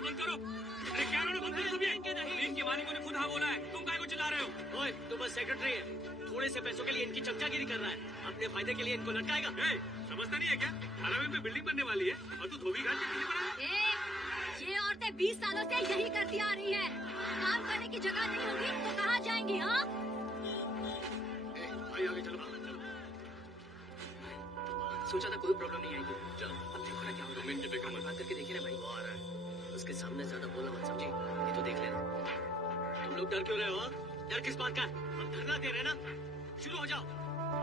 रोना बंद करो। अरे क्या रोना बंद करो? इनके मालिकों ने खुद हाँ बोला है, तुम काहे को चिल्ला रहे हो? ओए, तू बस सेक्रेटरी है, थोड़े से पैसों के लिए इनकी चमचागिरी कर रहा है, अपने फायदे के लिए इनको लटकाएगा। समझता नहीं है क्या? 11वें में बिल्डिंग बनने वाली है और तू धोबी घाट के पीछे पड़ा है। ये औरतें 20 सालों से यही करती आ रही हैं। काम करने की जगह नहीं होगी तो कहाँ जाएंगी? हाँ, आगे चलो, चलो। सोचा था कोई प्रॉब्लम नहीं आएगी, चलो अब देखो ना क्या होगा। तुम इनकी फिक्र मत बात करके देखिए ना भाई, वो आ रहा है, उसके सामने ज्यादा बोलना मत, समझे? ये तो देख लेना। तुम लोग डर क्यों रहे हो? डर किस बात का? हम धरना दे रहे हैं ना, शुरू हो जाओ।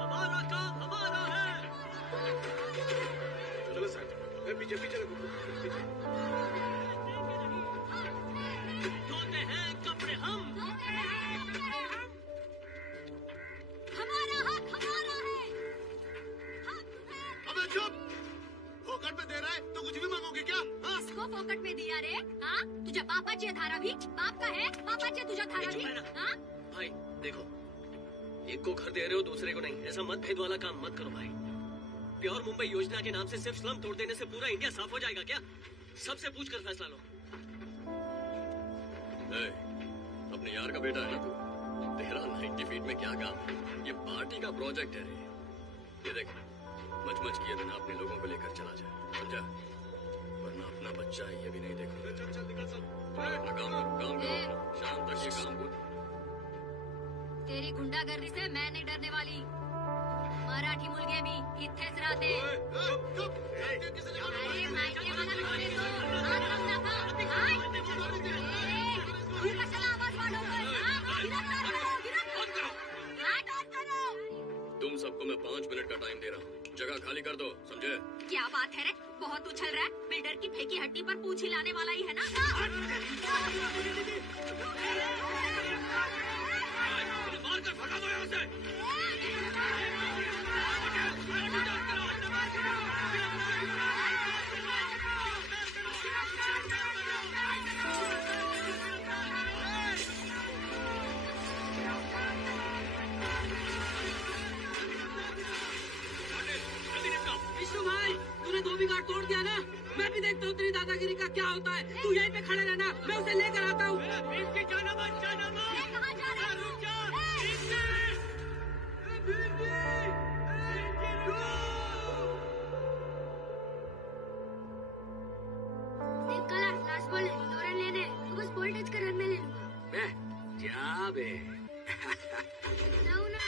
हमारा काम हमारा है। चलो सर, पीछे पीछे धोते हैं कपड़े हम, हमारा हक हमारा है। अबे चुप! फोकट में दे रहा है तो कुछ भी मांगोगे क्या? इसको फोकट में दिया रे? हाँ, तुझ्या बापाची धारा भी बाप का है, बापाची तुझ्या धारा भी। हाँ भाई देखो, एक को घर दे रहे हो दूसरे को नहीं, ऐसा मतभेद वाला काम मत करो भाई। प्योर मुंबई योजना के नाम से सिर्फ स्लम तोड़ देने से पूरा इंडिया साफ हो जाएगा क्या? सबसे पूछ कर फैसला लो। अपने यार का बेटा है ना तू, तेरा 90 फीट में क्या काम है? ये पार्टी का प्रोजेक्ट है रे। ये देख, मच किए बिना अपने लोगों को लेकर चला जाए, समझा? वरना अपना बच्चा है ये भी नहीं देखो। चल चल निकल सब। अपना काम करो, शाम तक ये काम करो। तेरी गुंडागर्दी से मैं नहीं डरने वाली। मराठी मुलगे भी इथेच राहते। अरे माहिती मला थोडे तो हात लावू नका। तू कशाला आवाज वाढवतोय? गिरफ्तार करो। तुम सबको मैं 5 मिनट का टाइम दे रहा हूँ, जगह खाली कर दो, समझे? क्या बात है रे, बहुत उछल रहा है। बिल्डर की फेंकी हड्डी पर पूंछ हिलाने वाला ही है ना? मार कर भगा दो यहाँ से। विष्णु भाई, तूने धोबी घाट तोड़ दिया ना, मैं भी देखता हूँ तेरी दादागिरी का क्या होता है। तू यहीं पे खड़े रहना, मैं उसे लेकर आता हूँ। जाना मत, जाना मत। कहाँ जा रहे हो? रुक जा। देख कला, लास्ट बॉल है, डोरन लेने। तू बस बॉल टच कर, मैं ले लूंगा। जा बे। जाऊ ना।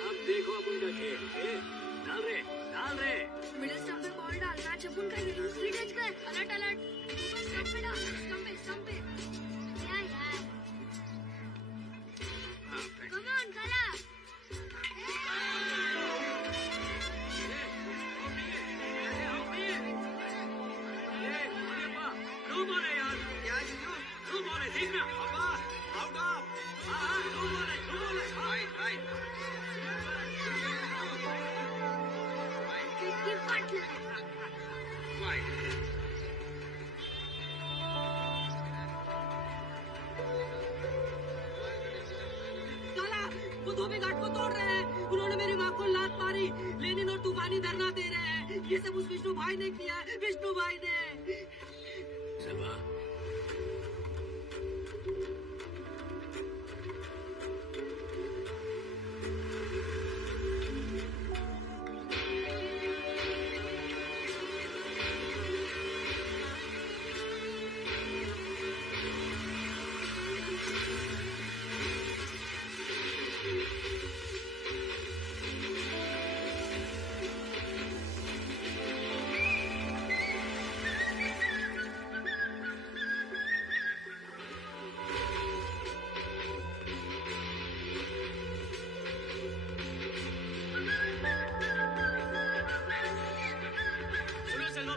अब देखो अब उनका खेल। डाल रे। मिडिल स्टंप पे बॉल डाल, मैच अपन का ये दूसरी टच कर, अलर्ट अलर्ट। तू बस स्टंप पे डाल, स्टंप पे। क्या यार? कम ऑन कला। नो बॉल है यार, नो बॉल है, देखना। Out of. नो बॉल है। राइट। की फट लगा। काला, वो धोबी घाट को तोड़ रहे हैं। उन्होंने मेरी माँ को लात मारी। लेनिन और तूफानी धरना दे रहे हैं। ये सब उस विष्णु भाई ने किया है, विष्णु भाई ने।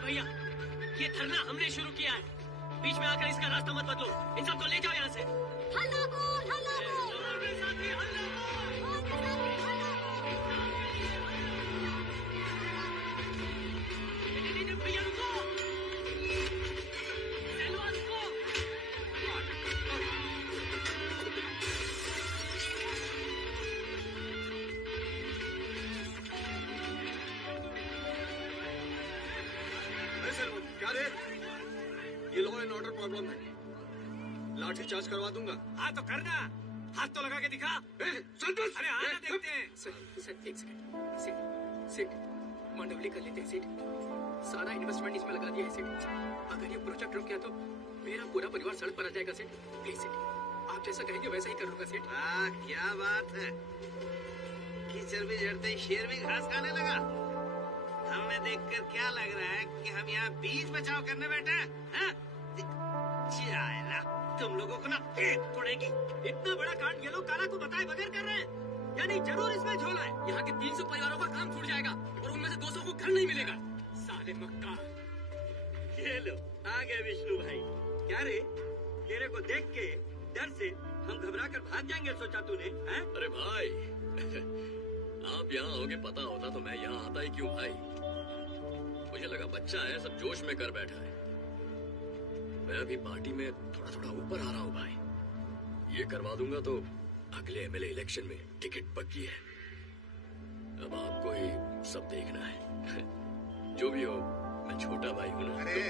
भैया, ये धरना हमने शुरू किया है। बीच में आकर इसका रास्ता मत बदलो। इन सबको ले जाओ यहाँ से। हल्ला बोल, हल्ला बोल। भैया रुको। पहलवान रुको। अरे ये लॉ एंड ऑर्डर प्रॉब्लम है, लाठी चार्ज करवा दूंगा। हाँ तो करना, हाथ तो लगा के दिखा। संतोष, अरे आना देखते हैं। सर एक सेकंड सेठ मंडवली कर लेते हैं सेठ, सारा इन्वेस्टमेंट इसमें लगा दिया है सेठ। अगर ये प्रोजेक्ट रुक गया तो मेरा पूरा परिवार सड़क पर आ जाएगा सेठ। प्लीज सेठ, आप जैसा कहेंगे वैसा ही करूंगा सेठ। क्या बात है, कीचड़ भी झड़ते ही शेर भी घास खाने लगा। हमें देखकर क्या लग रहा है कि हम यहाँ बीच बचाव करने बैठे हैं? चाइना, तुम लोगों को ना एक पड़ेगी। इतना बड़ा कांड ये लोग काला को बताए बगैर कर रहे हैं, यानी जरूर इसमें झोला है। यहाँ के 300 परिवारों का काम छूट जाएगा और उनमें से 200 को घर नहीं मिलेगा। साले मक्का। ये लो आ गए विष्णु भाई। क्या रे, तेरे को देख के डर से हम घबरा कर भाग जाएंगे सोचा तूने? हैं? अरे भाई आप यहाँ होगे पता होता तो मैं यहाँ आता ही क्यों भाई। मुझे लगा बच्चा है, सब जोश में कर बैठा है। मैं अभी पार्टी में थोड़ा थोड़ा ऊपर आ रहा हूँ भाई। ये करवा दूंगा तो अगले एमएलए इलेक्शन में टिकट पक्की है। अब आपको ही सब देखना है। जो भी हो मैं छोटा भाई हूँ ना। अरे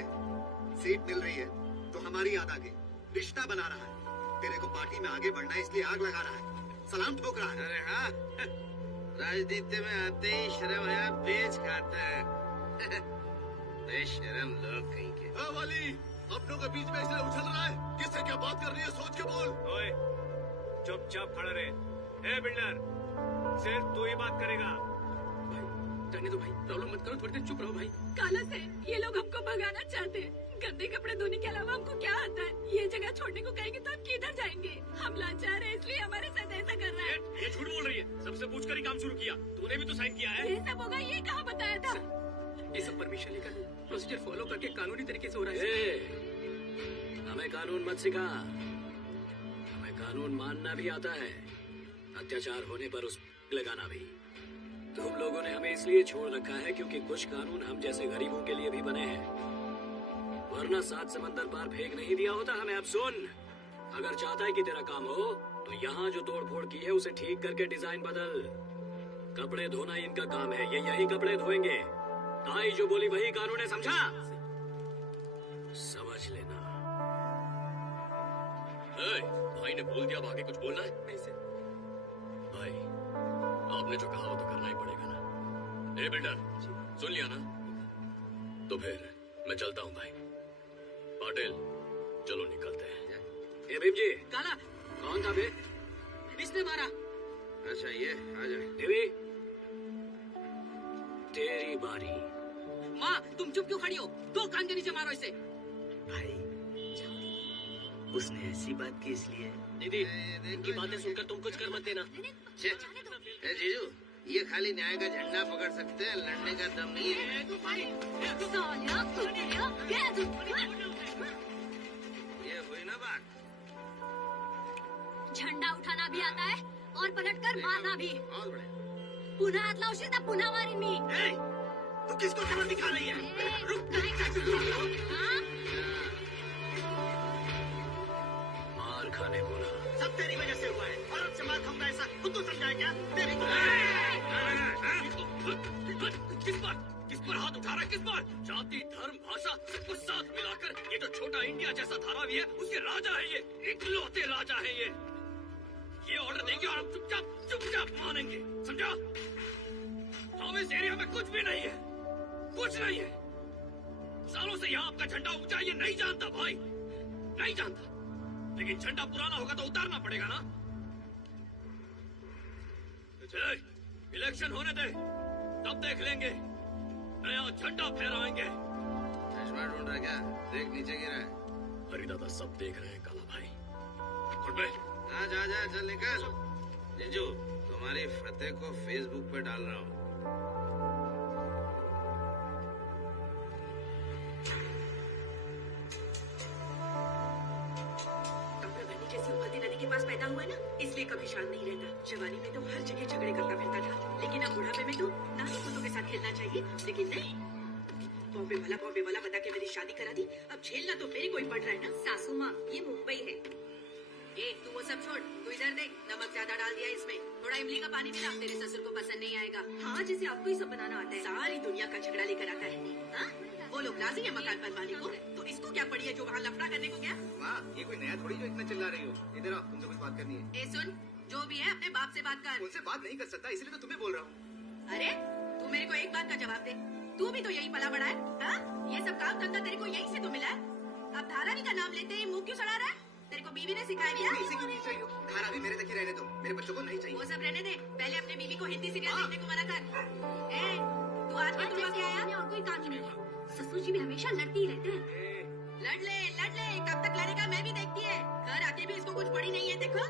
सीट मिल रही है तो हमारी याद आ गई। रिश्ता बना रहा है, तेरे को पार्टी में आगे बढ़ना है इसलिए आग लगा रहा है, सलाम ठोक रहा है। अरे हाँ, राजनीति में आते ही शर्म है बेच खाता है। बेशरम लोग कहीं के। वाली अपनों के बीच में इसलिए उछल रहा है, किससे क्या बात कर रही है सोच के बोल। ओए, चुपचाप खड़ा रहे। ए बिल्डर, सिर्फ तू ही बात करेगा। भाई जाने दो भाई, प्रॉब्लम मत करो, थोड़ी देर चुप रहो भाई। काला से ये लोग हमको भगाना चाहते हैं। गंदे कपड़े धोने के अलावा हमको क्या आता है? ये जगह छोड़ने को कहेंगे तो हम किधर जाएंगे? हम लाचार हैं इसलिए हमारे साथ ऐसा कर रहा है। ये झूठ बोल रही है, सबसे पूछकर ही काम शुरू किया। तूने भी तो साइन किया है। ये सब होगा ये कहाँ बताया था? ये सब परमिशन लेकर प्रोसीजर फॉलो करके कानूनी तरीके से हो रहा है। हमें कानून मत सिखा, हमें कानून मानना भी आता है, अत्याचार होने पर उस लगाना भी। तुम लोगों ने हमें इसलिए छोड़ रखा है क्योंकि कुछ कानून हम जैसे गरीबों के लिए भी बने हैं, वरना 7 समंदर पार फेंक नहीं दिया होता हमें। अब सुन, अगर चाहता है कि तेरा काम हो तो यहाँ जो तोड़ फोड़ की है उसे ठीक करके डिजाइन बदल। कपड़े धोना इनका काम है, ये यही कपड़े धोएंगे। ताई जो बोली वही कानून है, समझा? समझ लेना। भाई ने बोल दिया, अब आगे कुछ बोलना है? नहीं सर। भाई आपने जो कहा वो तो करना ही पड़ेगा ना। ए बिल्डर सुन लिया ना? तो फिर मैं चलता हूँ भाई। पाटिल चलो निकलते हैं। ए भीम जी, काला कौन था बे? किसने मारा? अच्छा ये आ जाए। देवी, तेरी बारी। माँ तुम चुप क्यों खड़ी हो? 2 कान के नीचे मारो इसे। भाई उसने ऐसी बात की इसलिए। दीदी इनकी बातें सुनकर तुम कुछ कर मत देना। ए जीजू, ये खाली न्याय का झंडा पकड़ सकते हैं, लड़ने का दम नहीं है। सालिया, कुत्तिया, ये हुई ना बात। झंडा उठाना भी आता है और पलटकर मारना भी। बहुत बढ़िया। पुन्हा हात लावशील तर पुन्हा मारीन मी। तू किसको समझ दिखा रही है? रुक। हाँ? मार खाने बोला। सब तेरी वजह से हुआ है, और अब से मार खाऊंगा ऐसा खुद तो समझाए क्या? तेरी किस पर हाथ उठा रहा है? किस पर? जाति धर्म भाषा सबको साथ मिलाकर ये जो छोटा इंडिया जैसा धारावी है उसके राजा है ये, इकलौते राजा है ये ऑर्डर देंगे और हम चुपचाप मानेंगे, समझा? हम इस एरिया में कुछ भी नहीं है, कुछ नहीं है। सालों से यहाँ आपका झंडा ऊंचा है ये नहीं जानता भाई, नहीं जानता। लेकिन झंडा पुराना होगा तो उतारना पड़ेगा ना। इलेक्शन होने दे, तब देख लेंगे, नया झंडा फहराएंगे। चश्मा ढूंढ रहा क्या? देख नीचे गिरा है। हरिदादा सब देख रहे हैं काला भाई। उठ बे। जा चल निकल। जीजू तुम्हारी फतेह को फेसबुक पे डाल रहा हूँ। अपना बनी जैसी उबलती नदी के पास पैदा हुआ ना, इसलिए कभी शांत नहीं रहता। जवानी में तो हर जगह झगड़े करता फिरता था, लेकिन अब बुढ़ापे में तो नानी पोतों के साथ खेलना चाहिए, लेकिन नहीं। बॉम्बे वाला बता के मेरी शादी करा दी, अब झेलना तो मेरे को ही पड़ रहा है ना। सासू माँ ये मुंबई है। ए तू वो सब छोड़, तू इधर देख, नमक ज्यादा डाल दिया इसमें, थोड़ा इमली का पानी मिला, तेरे ससुर को पसंद नहीं आएगा। हाँ जैसे आपको ही सब बनाना आता है, सारी दुनिया का झगड़ा लेकर आता है। हाँ? वो लोग राजी है मकान बनवाने को, तो इसको क्या पड़ी है जो वहाँ लफड़ा करने को गया? माँ, ये कोई नया थोड़ी जो इतना चिल्ला रही हो। इधर आओ, तुमसे कुछ बात करनी है। ए सुन, जो भी है अपने बाप से बात कर। उनसे बात नहीं कर सकता, इसलिए तो तुम्हें बोल रहा हूँ। अरे तू मेरे को एक बात का जवाब दे, तू भी तो यही पला बड़ा है, हाँ? ये सब काम धंधा तेरे को यहीं से तो मिला है। अब धारानी का नाम लेते ही मुंह क्यों सड़ा रहा है? तेरे को बीवी ने सिखाया क्या? इसे क्यों नहीं चाहिए? धारा भी मेरे तक ही रहने दो, मेरे बच्चों को नहीं चाहिए। वो सब रहने दे, पहले अपने बीवी को हिंदी सीरियल देखने को मना कर। ए, तू आज में तुम क्या आया? और कोई काम ही नहीं है। ससुर जी भी हमेशा लड़ते ही रहते हैं। लड़ ले, कब तक लड़ेगा मैं भी देखती है। घर आके भी इसको कुछ पड़ी नहीं है, देखो।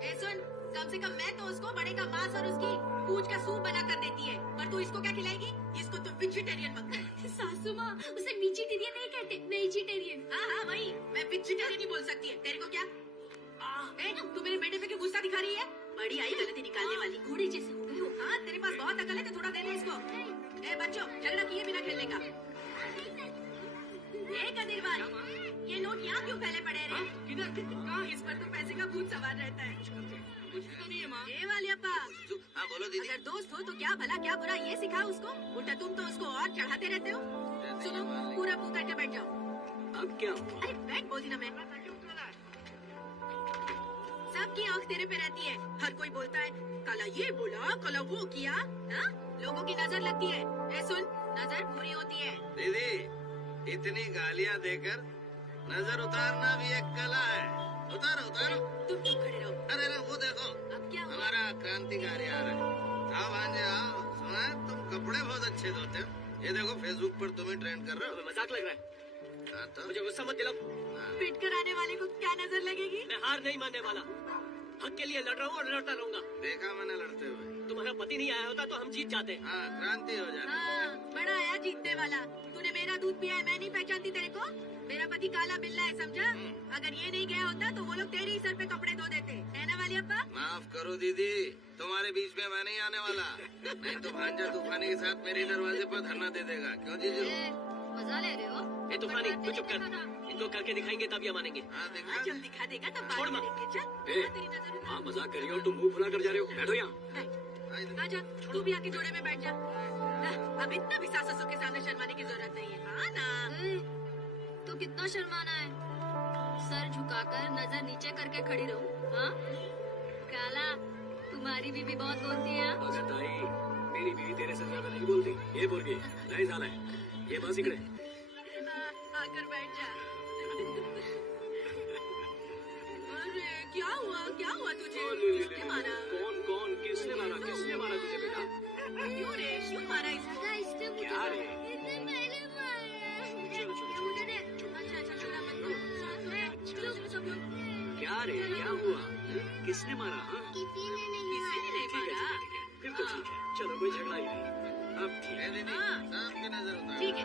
ए सुन, कम से कम मैं तो उसको बड़े का मांस और उसकी पूंछ का सूप बना कर देती है, पर तू इसको क्या खिलाएगी? इसको तो वेजिटेरियन बनता है। सासू माँ, उसे वेजिटेरियन नहीं कहते, वेजिटेरियन। हाँ वही, मैं वेजिटेरियन ही बोल सकती है। तेरे को क्या? ए, तू मेरे बेटे पे क्यों गुस्सा दिखा रही है? बड़ी आई गलती निकालने वाली, घोड़े जैसे हो गए हो। हाँ तेरे पास बहुत अकल है तो थोड़ा दे दे इसको। ए बच्चों, झगड़ा किए बिना खेलने का। ए कदीरवान, ये नोट यहाँ क्यों फैले पड़े रे? किधर? इस पर तो पैसे का भूत सवार रहता है। कुछ तो नहीं है माँ। ए वाली अप्पा, हाँ बोलो दीदी। अगर दोस्त हो तो क्या भला क्या बुरा ये सिखा उसको। उल्टा तुम तो उसको और चढ़ाते रहते हो। सुनो, पूरा मुंह करके बैठ जाओ। अब क्या हुआ? अरे बैठ बोल दी ना मैं। सबकी आंख तेरे पे रहती है, हर कोई बोलता है कला ये बोला, कला वो किया, हाँ? लोगों की नजर लगती है। ए सुन, नजर पूरी होती है। दीदी, इतनी गालियाँ देकर नजर उतारना भी एक कला है। उतारो उतारो। तुम चुप खड़े रहो। अरे वो देखो, अब क्या हुआ? हमारा क्रांतिकारी आ रहा है। आओ भांजे आओ। सुना है तुम कपड़े बहुत अच्छे धोते हो। ये देखो फेसबुक पर तुम्हें ट्रेंड कर रहे हो। मजाक लग रहा है, हाँ तो मुझे गुस्सा मत दिलाओ। पिट कर आने वाले को क्या नजर लगेगी? मैं हार नहीं मानने वाला, हक के लिए लड़ रहा हूँ और लड़ता रहूंगा। देखा मैंने लड़ते हुए। तुम्हारा पति नहीं आया होता तो हम जीत जाते। हाँ क्रांति हो जाती। हाँ, बड़ा आया जीतने वाला। तूने मेरा दूध पिया है, मैं नहीं पहचानती तेरे को। मेरा पति काला बिल्ला है, समझा? अगर ये नहीं गया होता तो वो लोग तेरे ही सर पे कपड़े धो देते, है ना वाली अप्पा? माफ करो दीदी, तुम्हारे बीच में मैं नहीं आने वाला। नहीं तो भांजा तूफानी के साथ मेरे दरवाजे पर धरना दे देगा। क्यों जीजू? मजा ले रहे हो? ए तूफानी, तू चुप कर। इनको करके दिखाएंगे तब ये मानेंगे। हाँ देखा। हाँ, जब दिखा देगा तब छोड़ बात माँ। करेंगे। चल, ए, तेरी नजर उतार। हाँ मजाक कर रही हो और तुम मुंह फुला कर जा रहे हो। बैठो यहाँ। आजा, तू भी आके जोड़े में बैठ जा। अब इतना भी सास ससुर के सामने शर्माने की जरूरत नहीं है, हाँ ना? तो कितना शर्माना है? सर झुकाकर नजर नीचे करके खड़ी रहूं, हाँ? काला, तुम्हारी बीवी बहुत बोलती है। अगर ताई, मेरी बीवी तेरे से ज्यादा नहीं बोलती। ये बोल गई नहीं साला है। ये बस इकड़े आकर बैठ जा। अरे क्या हुआ तुझे? किसने मारा? कौन किसने मारा तुझे बेटा? क्यों रे, क्यों मारा इसको? दादा, इसने मुझे क्या रे? इसने पहले मारा। ये मुझे दे। अच्छा, छोड़ा मत। चलो, सब लोग। क्या रे, क्या हुआ? किसने मारा? हाँ? किसी ने नहीं किसी ने नहीं मारा। फिर तो ठीक है, चलो कोई झगड़ा ही नहीं। अब ठीक ए है। दीदी, हाँ। सबकी नजर उतारो। ठीक है।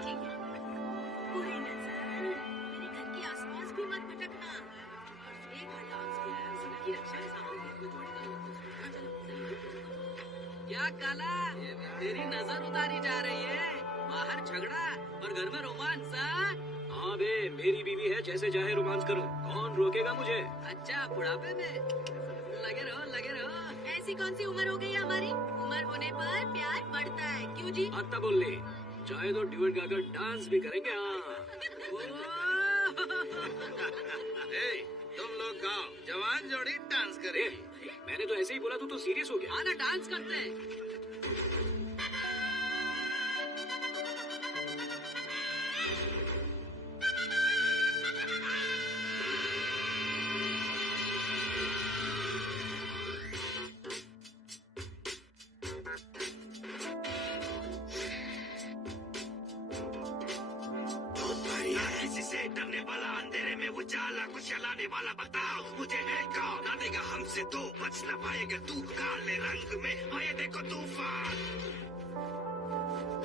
पूरी नजर मेरे घर के आसपास भी मत भटकना। एक डांस किया है, उसकी रक्षा है सामान को क्या काला, तेरी नजर उतारी जा रही है। बाहर झगड़ा और घर में रोमांस। हाँ बे, मेरी बीवी है, जैसे चाहे रोमांस करो, कौन रोकेगा मुझे? अच्छा, बुढ़ापे में लगे रहो। ऐसी कौन सी उम्र हो गई है हमारी? उम्र होने पर प्यार बढ़ता है, क्यों जी? आता बोल ले, चाहे तो ड्यूट गाकर डांस भी करेंगे। हाँ ए, तुम लोग गाओ, जवान जोड़ी डांस करे। मैंने तो ऐसे ही बोला, तू तो सीरियस हो गया। आना डांस करते हैं। किसी से डरने वाला, अंधेरे में उजाला, कुछ जलाने वाला, बताओ मुझे है कौन? ना देगा हमसे तो बच न पाएगा तू। काले रंग में आए देखो तूफान,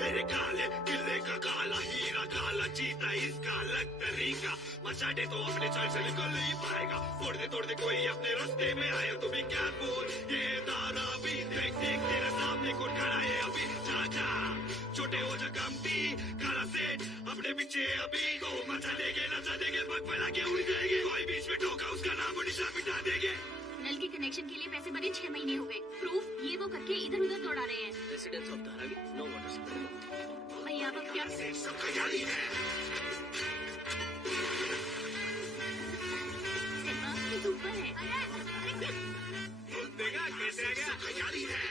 तेरे काले किले का काला हीरा, काला चीता इसका अलग तरीका। मचा दे तो अपने चाल से निकल नहीं पाएगा, तोड़ दे कोई अपने रास्ते में आए तो भी क्या बोल। ये दाना भी देख तेरे सामने कौन खड़ा है अभी। जा छोटे हो जा कमती, काला सेठ अपने पीछे अभी को मचा देंगे, नचा देंगे, पग फैला के उड़ जाएंगे। कोई बीच में ठोका उसका नाम और निशान मिटा देंगे। नल की कनेक्शन के लिए पैसे भरे 6 महीने हो गए। प्रूफ ये वो करके इधर उधर दौड़ा रहे हैं। Residence of Dharavi, no water supply. भैया अब क्या करें? सब खयाली है। सिल्वा, ये तो ऊपर है। देखा कैसे आ गया? खयाली है।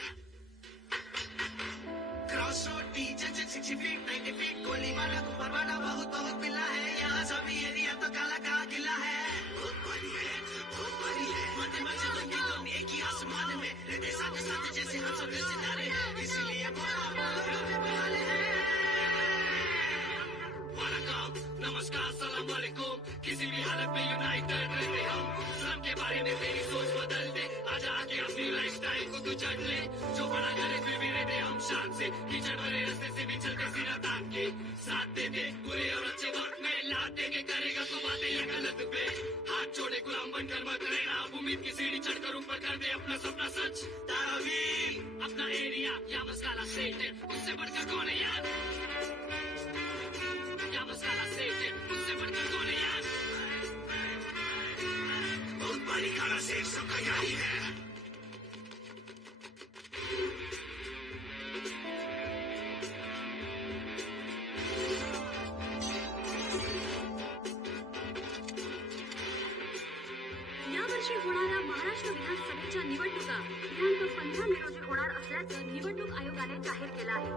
Cross road DJ 60 feet 90 feet गोली वाला कुमार वाला बहुत बहुत बिल्ला है। यहाँ सभी एरिया तो काला का गिला है। बहुत भारी है, बहुत भारी है। मध्य मध्य दुनिया तो एक ही आसमान में रहते साथ साथ जैसे हम सब रिश्तेदार हैं। इसीलिए बोला वाले हैं। वालेकुम, नमस्कार, सलाम वालेकुम। किसी भी हालत में यूनाइटेड रहते हम। सब के बारे में तेरी सोच बदल दे। आजा आके अपनी लाइफस्टाइल को तू चढ़ ले। जो बड़ा करे फिर भी रहते हम शान से। कीचड़ भरे रास्ते से भी चलते सिरा तान के। साथ दे दे बुरे और अच्छे वक्त में लात दे के करेगा तो बातें या गलत पे। हाथ छोड़े गुलाम बनकर मत रहना। उम्मीद की सीढ़ी चढ़कर ऊपर कर दे अपना सपना सच। धारावी अपना एरिया या मस्काला सेट है, उससे बढ़कर कौन है यार? या मस्काला सेट है, उससे बढ़कर कौन है यार? बहुत बड़ी काला सेट सब खयाली है। यावर्षी होणाऱ्या महाराष्ट्र विधानसभेच्या निवडणुका दिनांक 15 मे रोजी होणार असल्याचं निवडणूक आयोगाने जाहीर केलं आहे।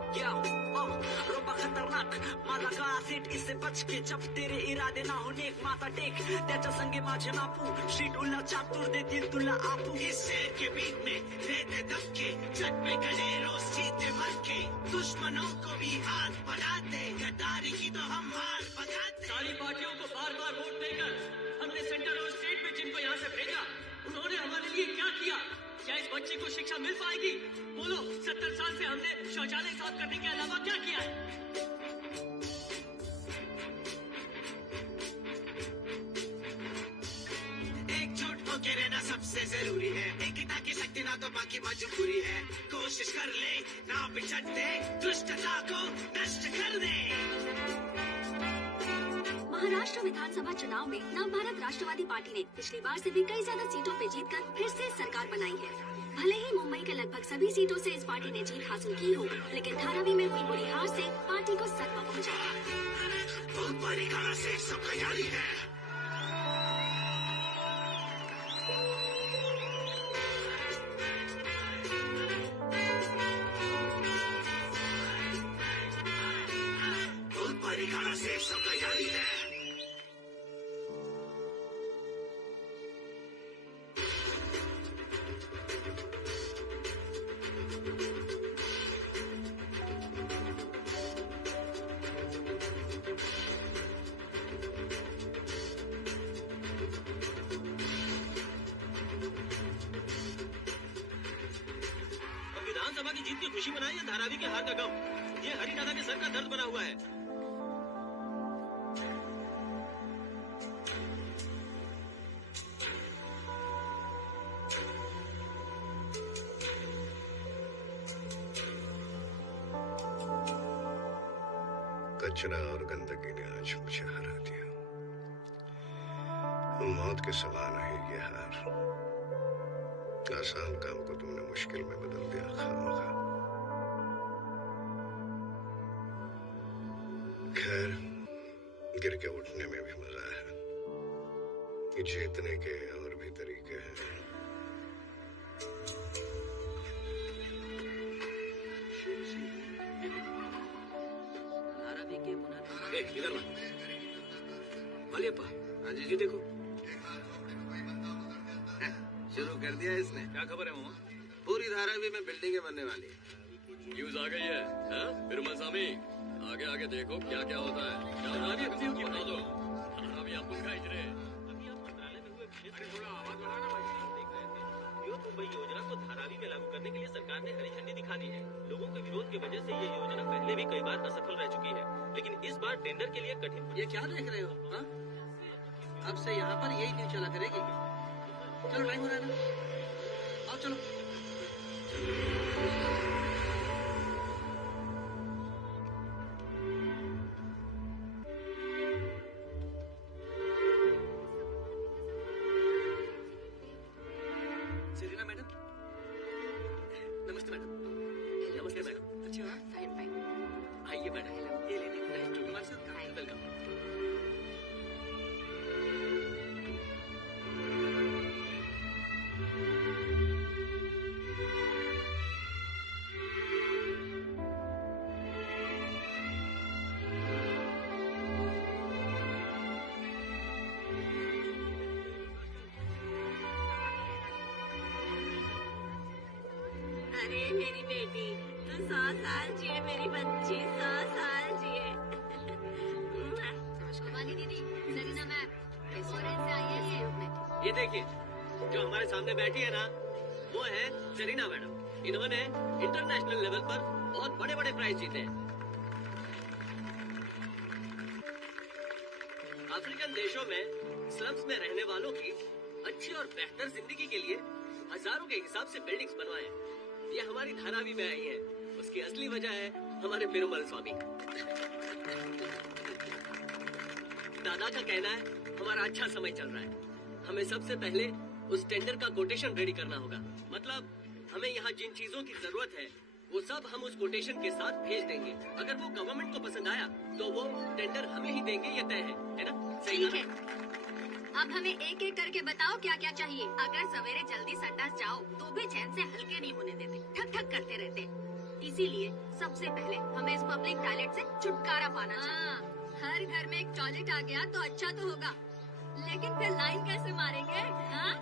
रोबा खतरनाक माझा काळा सेट इससे बच के जब तेरे इरादे ना होने एक माथा टेक त्याच्या संगे माझे नापू शीट उल्ला चातुर देतील तुला आपू। इस शेर के बीच में रहते दबके जट पे गले रोज जीते मर के दुश्मनों को भी हाथ बढ़ाते गद्दारी की तो हम हार भगाते। सारी पार्टियों को बार बार वोट देकर हमने सेंटर और स्टेट में जिनको यहाँ से भेजा उन्होंने हमारे लिए क्या किया? क्या इस बच्ची को शिक्षा मिल पाएगी? बोलो, 70 साल से हमने शौचालय साफ करने के अलावा क्या किया है? एकजुट होके रहना सबसे जरूरी है। एकता की शक्ति ना तो बाकी मजबूरी है। कोशिश कर ले ना पिछड़ दे दुष्टता को नष्ट कर दे। महाराष्ट्र विधानसभा चुनाव में नवभारत राष्ट्रवादी पार्टी ने पिछली बार से भी कई ज्यादा सीटों पे जीतकर फिर से सरकार बनाई है। भले ही मुंबई के लगभग सभी सीटों से इस पार्टी ने जीत हासिल की हो, लेकिन धारावी में हुई बुरी हार से पार्टी को सदमा पहुंचा। बहुत बड़ी काला सेट सब खयाली है। बहुत बड़ी काला सेट सब खयाली है। विधानसभा की जीत की खुशी मनाए या धारावी के हार का गम? ये हरी दादा के सर का दर्द बना हुआ है। कचरा और गंदगी ने आज मुझे हरा दिया। मौत के समान है ये हार। आसान काम को तुमने मुश्किल में बदल दिया खामखा। खैर, गिर के उठने में भी मजा है। जीतने के और भी तरीके हैं। इधर मालियप्पा, हाँ जी, ये देखो शुरू कर दिया इसने। क्या खबर है मामा? पूरी धारावी में बिल्डिंगें बनने वाली है। न्यूज आ गई है, फिर सामी आगे आगे देखो क्या क्या होता है। क्या धारावी बता दो। धारावी आपको दिखाई दे रहे। अभी आप मंत्रालय में हुए थोड़ा आवाज बढ़ाना भाई। देख रहे थे यो मुंबई योजना को धारावी में लागू करने के लिए सरकार ने हरी झंडी दिखा दी है। लोगों के विरोध की वजह से ये योजना पहले भी कई बार असफल रह चुकी है, लेकिन इस बार टेंडर के लिए कठिन। ये क्या देख रहे हो? हाँ? अब से यहाँ पर यही न्यूज चला करेगी क्या? चलो टाइम हो रहा है ना, आओ चलो। अरे मेरी बेटी, तू 100 साल जिए मेरी बच्ची, 100 साल जिए। शिवानी दीदी, जरीना मैम, फॉरेन से आई है ये। ये देखिए, जो हमारे सामने बैठी है ना, वो है जरीना मैडम। इन्होंने इंटरनेशनल लेवल पर बहुत बड़े बड़े प्राइज जीते हैं। अफ्रीकन देशों में स्लम्स में रहने वालों की अच्छी और बेहतर जिंदगी के लिए हजारों के हिसाब से बिल्डिंग्स बनवाए। ये हमारी धारावी में आई है। उसकी असली वजह है हमारे पेरुमल स्वामी। दादा का कहना है हमारा अच्छा समय चल रहा है, हमें सबसे पहले उस टेंडर का कोटेशन रेडी करना होगा। मतलब हमें यहाँ जिन चीजों की जरूरत है वो सब हम उस कोटेशन के साथ भेज देंगे। अगर वो गवर्नमेंट को पसंद आया तो वो टेंडर हमें ही देंगे, ये तय है ना? सही ठीक है। अब हमें एक एक करके बताओ क्या क्या चाहिए। अगर सवेरे जल्दी संडास जाओ तो भी चैन से हल्के नहीं होने देते, ठक ठक करते रहते। इसीलिए सबसे पहले हमें इस पब्लिक टॉयलेट से छुटकारा पाना चाहिए। हर घर में एक टॉयलेट आ गया तो अच्छा तो होगा, लेकिन फिर लाइन कैसे मारेंगे? हाँ,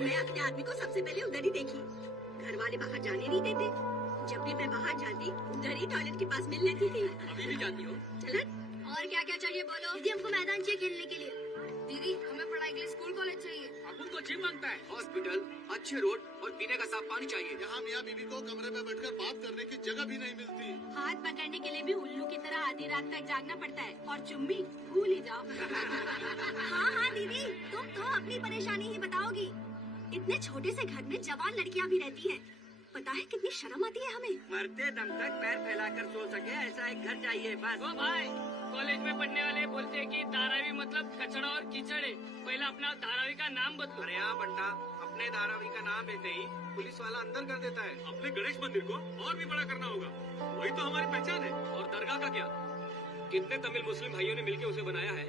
मैं अपने आदमी को सबसे पहले उधर ही देखी। घर वाले बाहर जाने नहीं देते। जब भी मैं बाहर जाती उधर ही टॉयलेट के पास मिल लेती थी। अभी भी जाती हो? चलन। और क्या क्या चाहिए बोलो? दीदी हमको मैदान चाहिए खेलने के लिए। दीदी हमें पढ़ाई के लिए स्कूल कॉलेज चाहिए। अपन को जिम मांगता है। हॉस्पिटल, अच्छे रोड और पीने का साफ पानी चाहिए। यहाँ मियाँ बीवी को कमरे में बैठकर बात करने की जगह भी नहीं मिलती। हाथ पकड़ने के लिए भी उल्लू की तरह आधी रात तक जागना पड़ता है। और चुम्मी भूल ही जाओ। हाँ हाँ दीदी, तुम तो अपनी परेशानी ही बताओगी। इतने छोटे से घर में जवान लड़कियाँ भी रहती हैं। पता है कितनी शर्म आती है हमें। मरते दम तक पैर फैलाकर सो सके ऐसा एक घर चाहिए बस। ओ भाई, कॉलेज में पढ़ने वाले बोलते हैं कि धारावी मतलब कचड़ा और कीचड़ है। पहले अपना धारावी का नाम बदलो। अरे हाँ बंटा, अपने धारावी का नाम लेते ही पुलिस वाला अंदर कर देता है। अपने गणेश मंदिर को और भी बड़ा करना होगा, वही तो हमारी पहचान है। और दरगाह का क्या? कितने तमिल मुस्लिम भाइयों ने मिलकर उसे बनाया है,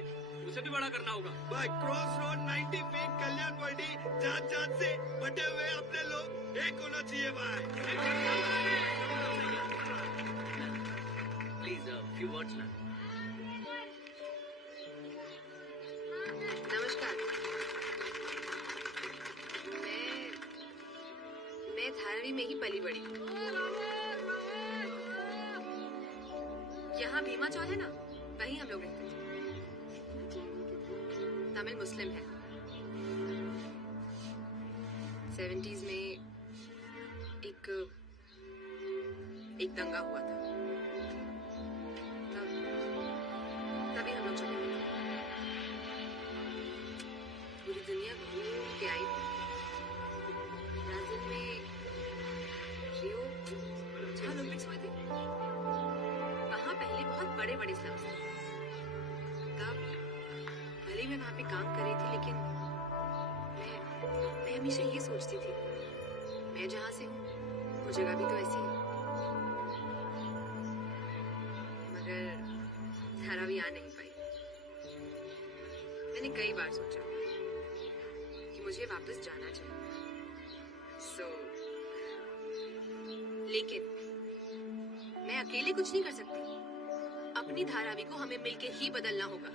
उसे भी बड़ा करना होगा। By cross road 90 feet Kalyan Verde, जात जात से बटे हुए अपने लोग एक होना चाहिए भाई। Please few words ma'am. नमस्कार, मैं धारावी में ही पली बड़ी। यहाँ भीमा चौल है ना, वहीं हम लोग रहते थे। तमिल मुस्लिम है। 70s में एक दंगा हुआ था, तभी हम लोग चले गए। पूरी दुनिया घूम के आई। ब्राजील में रियो जहाँ ओलंपिक्स हुए थे, वहाँ पहले बहुत बड़े बड़े स्लम्स थे। तब भले मैं वहाँ पे काम कर रही थी, लेकिन मैं हमेशा ये सोचती थी, मैं जहाँ से हूँ वो जगह भी तो ऐसी है। मगर धारावी आ नहीं पाई। मैंने कई बार सोचा कि मुझे वापस जाना चाहिए। लेकिन मैं अकेले कुछ नहीं कर सकती। अपनी धारावी को हमें मिलके ही बदलना होगा।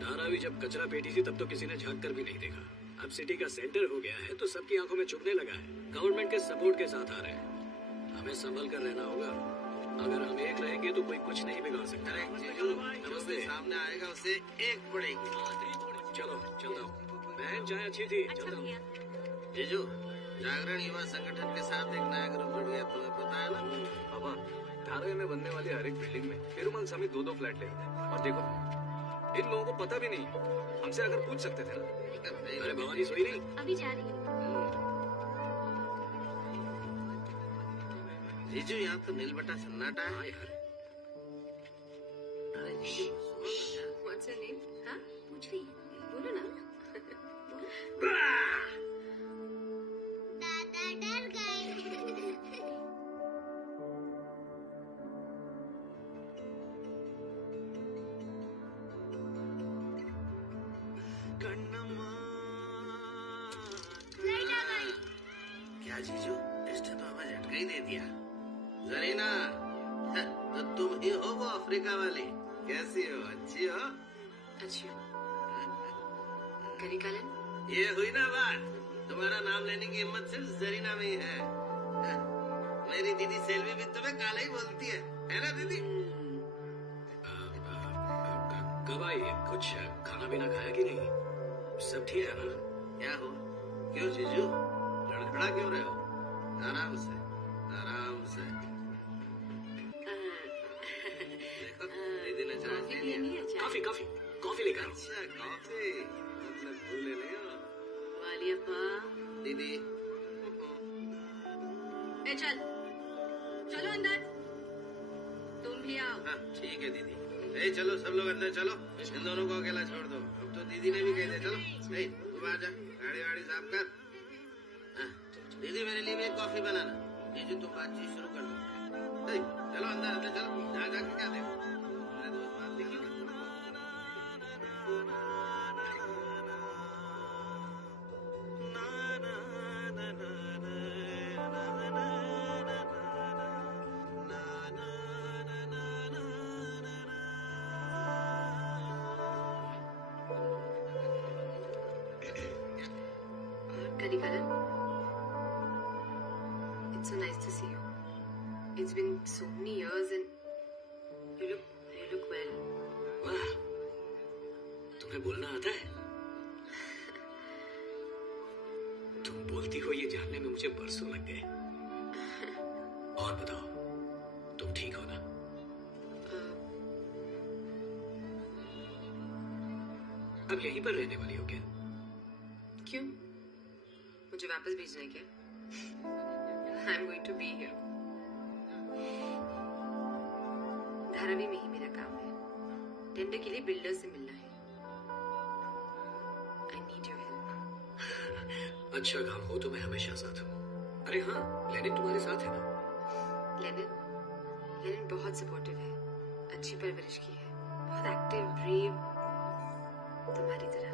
धारावी जब कचरा पेटी थी तब तो किसी ने झांक कर भी नहीं देखा। अब सिटी का सेंटर हो गया है तो सबकी आंखों में चुभने लगा है। गवर्नमेंट के सपोर्ट के साथ आ रहे हैं। हमें संभल कर रहना होगा। अगर हम एक रहेंगे तो कोई कुछ नहीं बिगाड़ सकता। नमस्ते। सामने आएगा उसे एक पड़ेगी। चलो चलता हूँ। बहन चाय अच्छी थी, चलता हूँ। जीजू, जागरण युवा संगठन के साथ एक नया ग्रुप जुड़ गया, तुम्हें पता है ना? पापा, धारावी में बनने वाली हर एक बिल्डिंग में पेरुमल स्वामी 2-2 फ्लैट ले। और देखो, इन लोगों को पता भी नहीं, हमसे अगर पूछ सकते थे ना। अरे भवानी सोई नहीं? अभी जा रही हूँ। जीजू, यहाँ तो नील बटा सन्नाटा है। हाँ यार। अरे जीजू, What's your name? हाँ? पूछ रही है, बोलो ना। दादा डर गए। क्या जीजू, इसने तो हमें झटका ही दे दिया। जरीना, तो तुम ही हो वो अफ्रीका वाली। कैसी हो? अच्छी हो? अच्छा, करी कालन? ये हुई ना बात। तुम्हारा नाम लेने की हिम्मत सिर्फ जरीना में ही है। मेरी दीदी सेल्वी भी तुम्हें काला ही बोलती है ना दीदी? कब आई? कुछ खाना पीना खाया कि नहीं? सब ठीक है ना? क्या हुआ? क्यों जीजू लड़खड़ा क्यों रहे हो? आराम से आराम से। देखो दीदी ने चाय पी लिया। कॉफी कॉफी कॉफी लेकर। अच्छा कॉफी, मतलब फूल ले लियो। वालियप्पा दीदी ए चलो अंदर, तुम भी आओ। हाँ ठीक है दीदी। ए चलो सब लोग अंदर चलो, इन दोनों को अकेला छोड़ दो। अब तो दीदी ने भी कह दिया। चलो ए तू आ जा, गाड़ी वाड़ी साफ कर। हाँ, दीदी मेरे लिए भी एक कॉफी बनाना। जीजू तुम बातचीत शुरू कर दो। ए, चलो अंदर अंदर चलो, जा जाके क्या देखो मेरे दोस्त बात लिखी ना। Karan, it's so nice to see you. It's been so many years and you look well. वाह, तुम्हें बोलना आता है? तुम बोलती हो ये जानने में मुझे बरसों लग गए। और बताओ, तुम ठीक हो ना? अब यहीं पर रहने वाली हो क्या? क्यों? मुझे वापस भेजना क्या? I'm going to be here. Dharavi में ही मेरा काम है। टेंडर के लिए बिल्डर से मिलना है। I need your help. अच्छा काम हो तो मैं हमेशा साथ हूँ। अरे हाँ, लेनिन तुम्हारे साथ है ना? लेनिन बहुत सपोर्टिव है, अच्छी परवरिश की है, बहुत एक्टिव, ब्रेव, तुम्हारी तरह।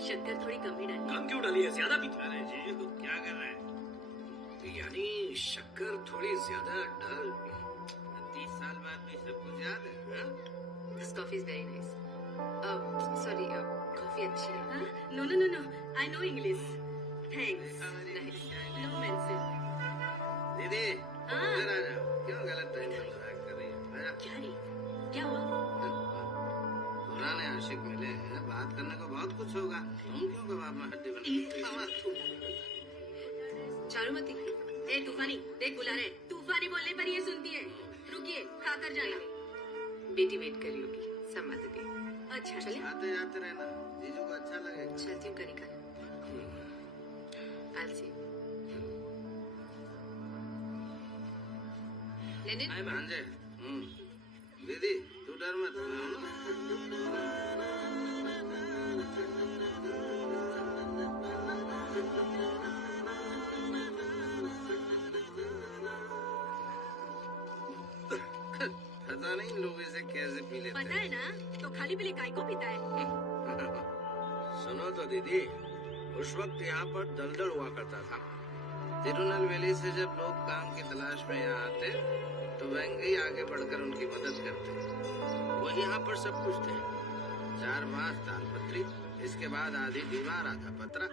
शक्कर थोड़ी कम ही डाली। कम क्यों डाली है? ज्यादा पीती। अरे जीजू क्या कर रहा है? यानी शक्कर थोड़ी ज्यादा डाल। 30 साल बाद भी सब कुछ याद है? This coffee is very nice. Sorry, coffee अच्छी है। No. I know English. Thanks. Nice. No mention. दीदी इधर आ जाओ। क्यों गलत टाइम पर मजाक कर रही है? आजा। क्या रे? क्या हुआ? पुराने आशिक मिले हैं, बात करने को बहुत कुछ होगा। तुम क्यों कबाब में हड्डी बना? चारुमती, ए तूफानी देख बुला रहे। तूफानी बोलने पर ये सुनती है। रुकिए खाकर जाना। बेटी वेट कर रही होगी, सम्मत दे। अच्छा चले? आते जाते रहना, जीजू को अच्छा लगेगा। चलती हूँ Kanika. I'll see you. Lenin? भांजे, दीदी तू डर मत। पता नहीं लोग इसे कैसे पी लेते हैं। पता है ना, तो खाली पीली काय को पीता है। सुनो तो दीदी, उस वक्त यहाँ पर दलदल हुआ करता था। तिरुनेलवेली से जब लोग काम की तलाश में यहाँ आते तो वेंगई आगे बढ़कर उनकी मदद करते। वो यहाँ पर सब कुछ थे। 4 मास तालपत्री, इसके बाद आधी दीवार आधा पतरा।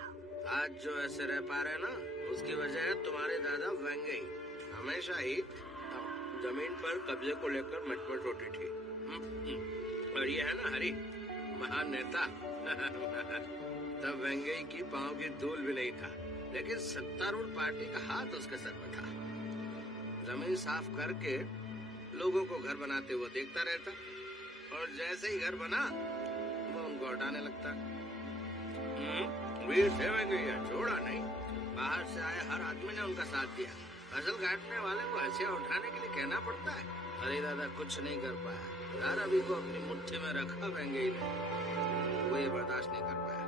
आज जो ऐसे रह पा रहे ना, उसकी वजह है तुम्हारे दादा वेंगई। हमेशा ही जमीन पर कब्जे को लेकर मटमट होती थी। और ये है ना हरी, महान नेता। तब वेंगई की पांव की धूल भी नहीं था, लेकिन सत्तारूढ़ पार्टी का हाथ उसके सर में था। जमीन साफ करके लोगों को घर बनाते हुए देखता रहता, और जैसे ही घर बना वो उनको हटाने लगता। वीर से वेंगई छोड़ा नहीं। बाहर से आए हर आदमी ने उनका साथ दिया। फसल काटने वाले को हंसिया उठाने के लिए कहना पड़ता है। अरे दादा कुछ नहीं कर पाया। धारावी को अपनी मुट्ठी में रखा वेंगई ने, वो ये बर्दाश्त नहीं कर पाया।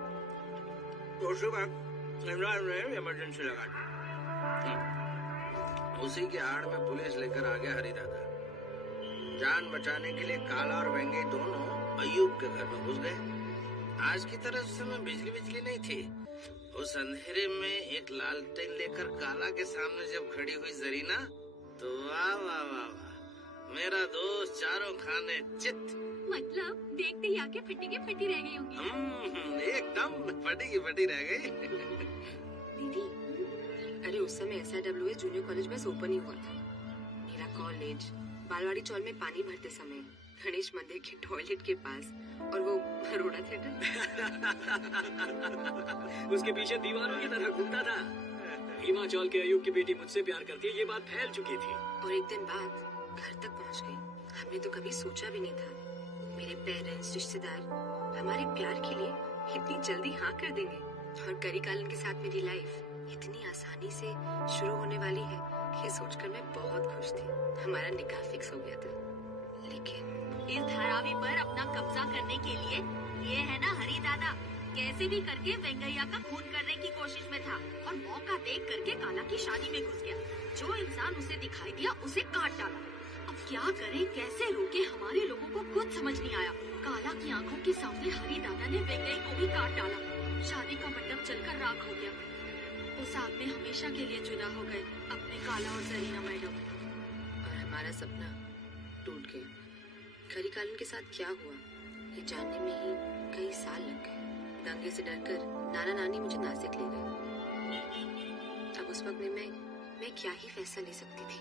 तो उसी वक्त इमरान ने इमरजेंसी लगा दी। उसी के आड़ में पुलिस लेकर आ गया हरिदादा। जान बचाने के लिए काला और वेंगई दोनों अयूब के घर में घुस गए। आज की तरह उस समय बिजली नहीं थी। उस अंधेरे में एक लालटेन लेकर काला के सामने जब खड़ी हुई जरीना, तो वाह वाह वाह वाह, मेरा दोस्त चारों खाने चित। मतलब देखते ही आके फटी के फटी रह गई होंगी। एकदम फटी की फटी रह गई। दीदी, अरे उस समय SIWS जूनियर कॉलेज में ओपन ही हुआ था। मेरा कॉलेज बालवाड़ी चौल में पानी भरते समय, गणेश मंदिर के टॉयलेट के पास, और वो बरोड़ा थिएटर उसके पीछे दीवारों की तरह घूमता था। भीमा चौल के अयूब की बेटी मुझसे प्यार करती है, ये बात फैल चुकी थी। और एक दिन बाद घर तक पहुंच गई। हमने तो कभी सोचा भी नहीं था मेरे पेरेंट्स, रिश्तेदार हमारे प्यार के लिए इतनी जल्दी हाँ कर देंगे। और करी कालन के साथ मेरी लाइफ इतनी आसानी से शुरू होने वाली है, ये सोचकर मैं बहुत खुश थी। हमारा निकाह फिक्स हो गया था। लेकिन इस धारावी पर अपना कब्जा करने के लिए ये है ना हरिदादा, कैसे भी करके वेंगैया का खून करने की कोशिश में था और मौका देख करके काला की शादी में घुस गया। जो इंसान उसे दिखाई दिया उसे काट डाला। अब क्या करे, कैसे रोके, हमारे लोगों को कुछ समझ नहीं आया। काला की आंखों के सामने हरिदादा ने वेंगई को भी काट डाला। शादी का मंडप जलकर राख हो गया। उस आग में हमेशा के लिए जुदा हो गए अपने काला और जरीना मैडम। और हमारा सपना टूट गया। करी कालन के साथ क्या हुआ ये जानने में ही कई साल लग गए। दंगे से डरकर नाना नानी मुझे नासिक ले गए। अब उस वक्त में मैं क्या ही फैसला ले सकती थी।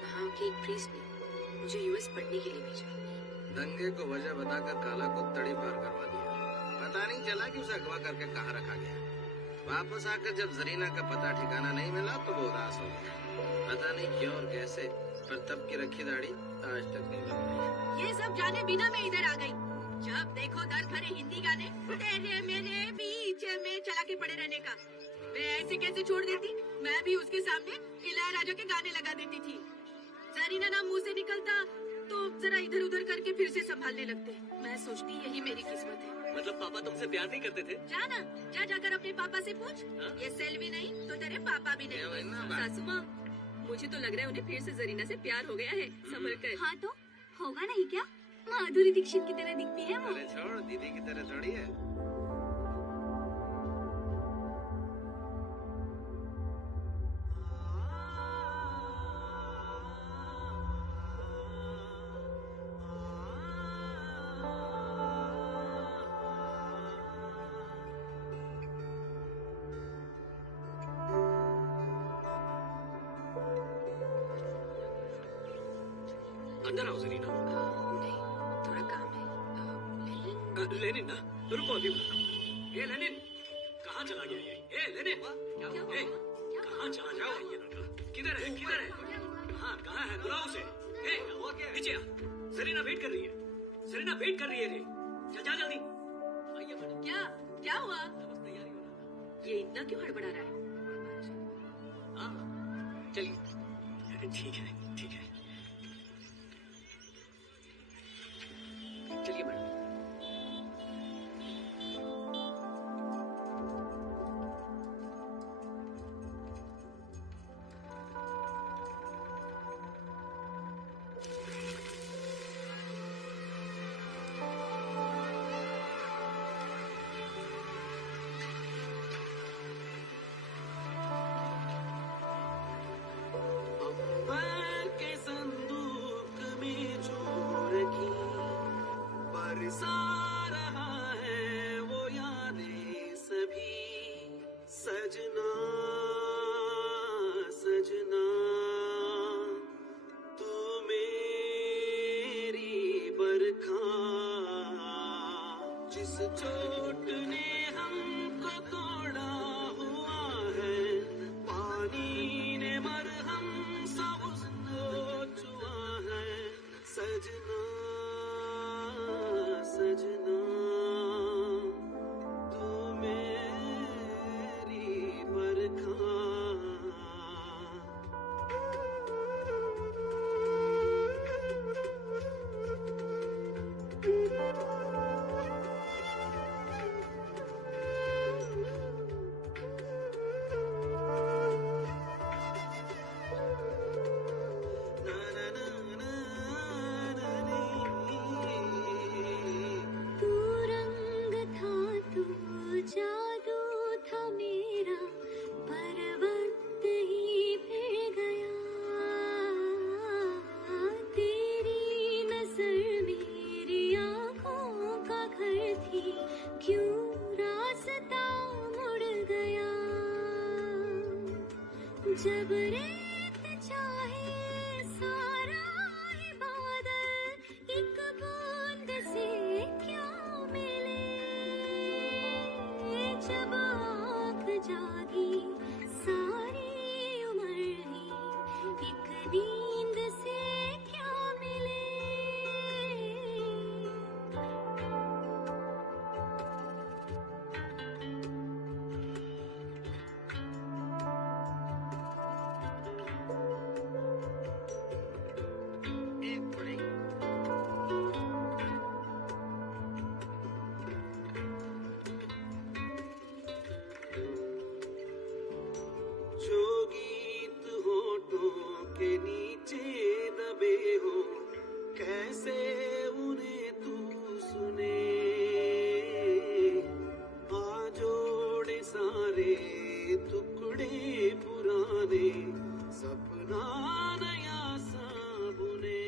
वहाँ के एक प्रीस्ट ने मुझे US पढ़ने के लिए भेजा। दंगे को वजह बताकर काला को तड़ी पार करवा दिया। पता नहीं चला कि उसे अगवा करके कहाँ रखा गया। वापस आकर जब जरीना का पता ठिकाना नहीं मिला तो वो उदास हो गया। पता नहीं क्यों और कैसे, पर तब की रखी दाढ़ी आज तक नहीं बदली। ये सब जाने बिना मैं इधर आ गई। जब देखो दर्द भरे हिंदी गाने तेरे मेरे बीच में चला के पड़े रहने का। मैं ऐसे कैसे छोड़ देती? मैं भी उसके सामने इलायराजा के गाने लगा देती थी। जरीना नाम मुंह से निकलता तो जरा इधर उधर करके फिर से संभालने लगते। मैं सोचती यही मेरी किस्मत है। मतलब पापा तुमसे प्यार नहीं करते थे? जाना जा जाकर अपने पापा से पूछ। ये सेल भी नहीं तो तेरे पापा भी नहीं। सासू माँ, मुझे तो लग रहा है उन्हें फिर से जरीना से प्यार हो गया है। संभल कर। हाँ तो होगा नहीं क्या? माधुरी दीक्षित की तरह दिखती है वो। अरे छोड़, दीदी की तरह थोड़ी है। अंदर आओ जरीना। नहीं, थोड़ा काम है। लेनिन ना, रुको अभी। ये लेनिन कहाँ चला गया ये? ए लेनिन, ए कहाँ चला गया ये लड़का? किधर है? किधर है? कहाँ है? बुलाओ उसे। ए नीचे आ। जरीना वेट कर रही है। जरीना वेट कर रही है रे। जा जल्दी। क्या हुआ? ये इतना क्यों हड़बड़ा रहा है? हाँ चलिए। ठीक है ठीक है, चलिए मैडम। के जब रेत चाहे सारा ही बादल एक बूंद से क्या मिले जब आँख जागी सारी उम्र ही एक नींद से क्या मिले जो गीत होठों के नीचे दबे हो कैसे उन्हें तू सुने आ जोड़े सारे टुकड़े पुराने सपना नया सा बुने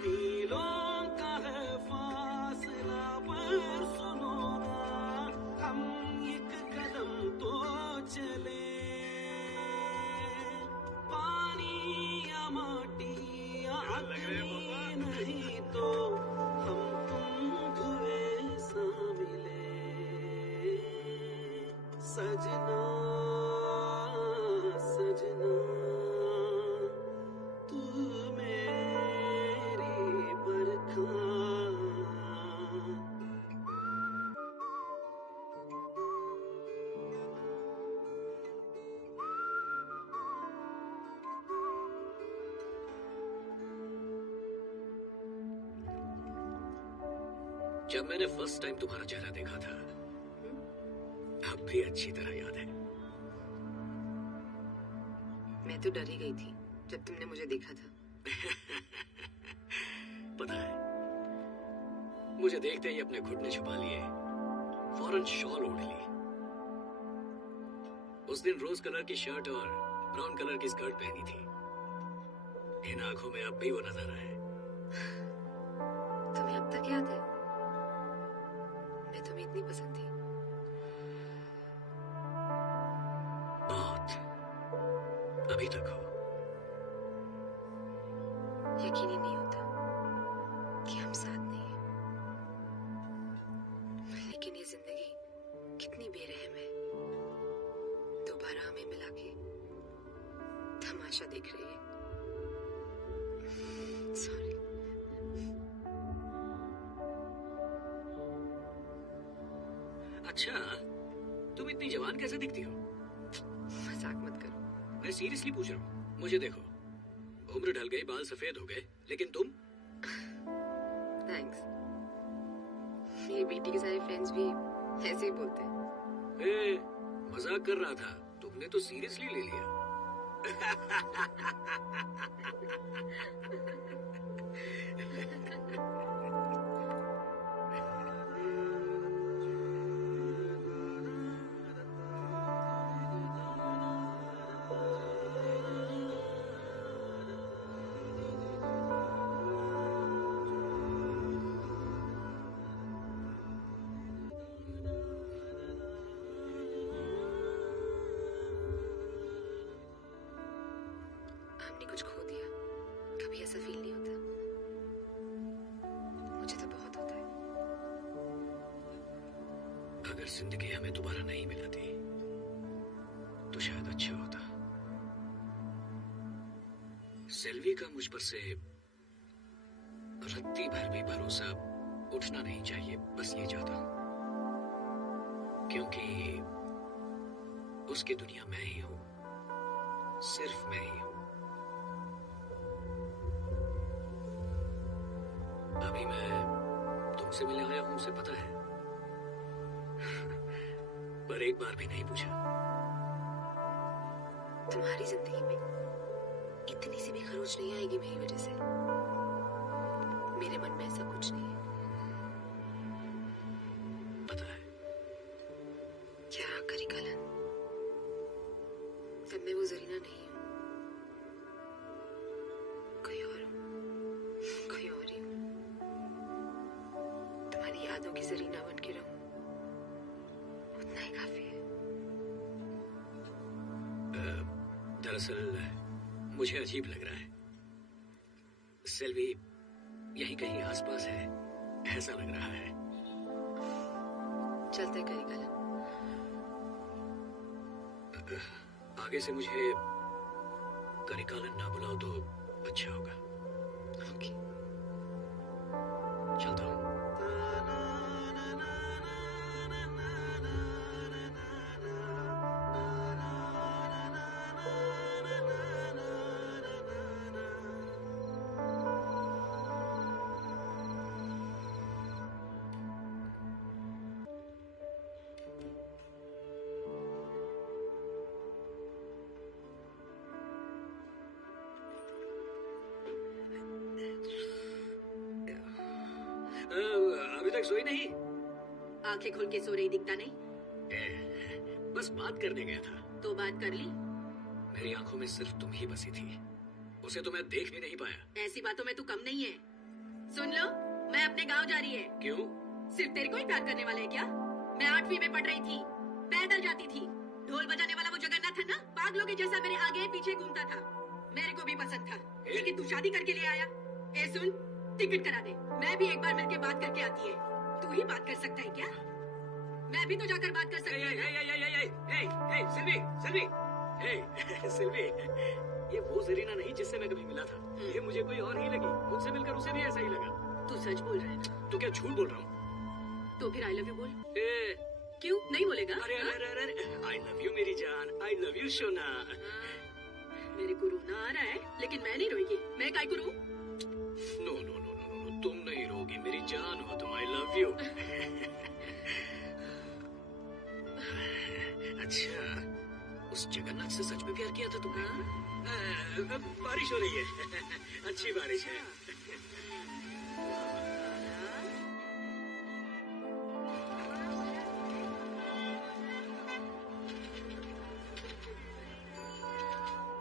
मीलों का है फासला पर सुनो ना हम एक कदम तो चले पानी या माटी या अग्नि नहीं तो हम तुम धुएं सा मिले सजना सजना तू मेरी बरखा जब मैंने फर्स्ट टाइम तुम्हारा चेहरा देखा था अब भी अच्छी तरह याद है। मैं तो डर ही गई थी जब तुमने मुझे देखा था। पता है मुझे देखते ही अपने घुटने छुपा लिए फौरन शॉल ओढ़ ली। उस दिन रोज कलर की शर्ट और ब्राउन कलर की स्कर्ट पहनी थी। इन आंखों में अब भी वो नजर आए। तुम्हें अब तक याद है मैं तुम्हें इतनी पसंद थी। बहुत अभी तक हो। यकीन ही नहीं होता कि हम साथ नहीं हैं। लेकिन ये जिंदगी कितनी बेरहम है, दोबारा हमें मिला के तमाशा देख रही है। सॉरी। अच्छा तुम इतनी जवान कैसे दिखती हो? मजाक मत करो। मैं सीरियसली पूछ रहा हूँ। मुझे देखो उम्र ढल गई, बाल सफेद हो गए, लेकिन तुम। थैंक्स। मेरी बेटी के सारे फ्रेंड्स भी ऐसे ही बोलते हैं। ए, मजाक कर रहा था, तुमने तो सीरियसली ले लिया। हमने कुछ खो दिया, कभी ऐसा फील नहीं होता। मुझे तो बहुत होता है। अगर जिंदगी हमें दोबारा नहीं मिलती तो शायद अच्छा होता। सेल्वी का मुझ पर से रत्ती भर भी भरोसा उठना नहीं चाहिए, बस ये चाहता हूं, क्योंकि उसकी दुनिया मैं ही हूं, सिर्फ मैं ही हूं। अभी मैं तुमसे मिलने आया हूं, उसे पता है, पर एक बार भी नहीं पूछा। तुम्हारी जिंदगी में इतनी सी भी खरोच नहीं आएगी मेरी वजह से। मेरे मन में ऐसा कुछ नहीं है। पता है क्या करी कलन, तब मैं वो जरीना नहीं हूँ, कोई और हूँ, कोई और ही हूँ। तुम्हारी यादों की जरीना बन के रहूं, उतना ही काफी है। दरअसल मुझे अजीब लग रहा है। सेल्वी यहीं कहीं आसपास है, ऐसा लग रहा है। चलते करिकालन। आगे से मुझे करिकालन ना बुलाओ तो अच्छा होगा। ओके। चलता हूँ। अभी तक सोई नहीं? आंखें खुल के सो रही, दिखता नहीं? बस बात करने गया था। तो बात कर ली? मेरी आंखों में सिर्फ तुम ही बसी थी, उसे तो मैं देख भी नहीं पाया। ऐसी बातों में तू कम नहीं है। सुन लो, मैं अपने गांव जा रही है। क्यों? सिर्फ तेरे को ही प्यार करने वाला है क्या? मैं 8वीं में पढ़ रही थी, पैदल जाती थी। ढोल बजाने वाला वो जगन्नाथ है ना, पागलों के जैसा मेरे आगे पीछे घूमता था। मेरे को भी पसंद था, लेकिन तू शादी करके ले आया। ए सुन, टिकट करा दे, मैं भी एक बार मिलके बात करके आती है। तू ही बात कर सकता है क्या? मैं भी तो जाकर बात कर सकती हूँ। सिल्वी, ये वो जरीना नहीं जिससे मैं कभी मिला था। ये मुझे कोई और ही लगी। मुझसे मिलकर उसे भी ऐसा ही लगा। तू सच बोल रहा है ना? तो क्या झूठ बोल रहा हूँ? तो फिर आई लव यू बोल। क्यों नहीं बोलेगा? अरे अरे अरे अरे, आई लव यू मेरी जान, आई लव यू सोना। मेरे को रोना आ रहा है, लेकिन मैं नहीं रोएगी। मैं काय को रो? No no no no no, तुम नहीं रोगी, मेरी जान हो तुम। I love you. अच्छा, उस जगन्नाथ से सच में प्यार किया था तुमने? बारिश हो रही है। अच्छी बारिश है।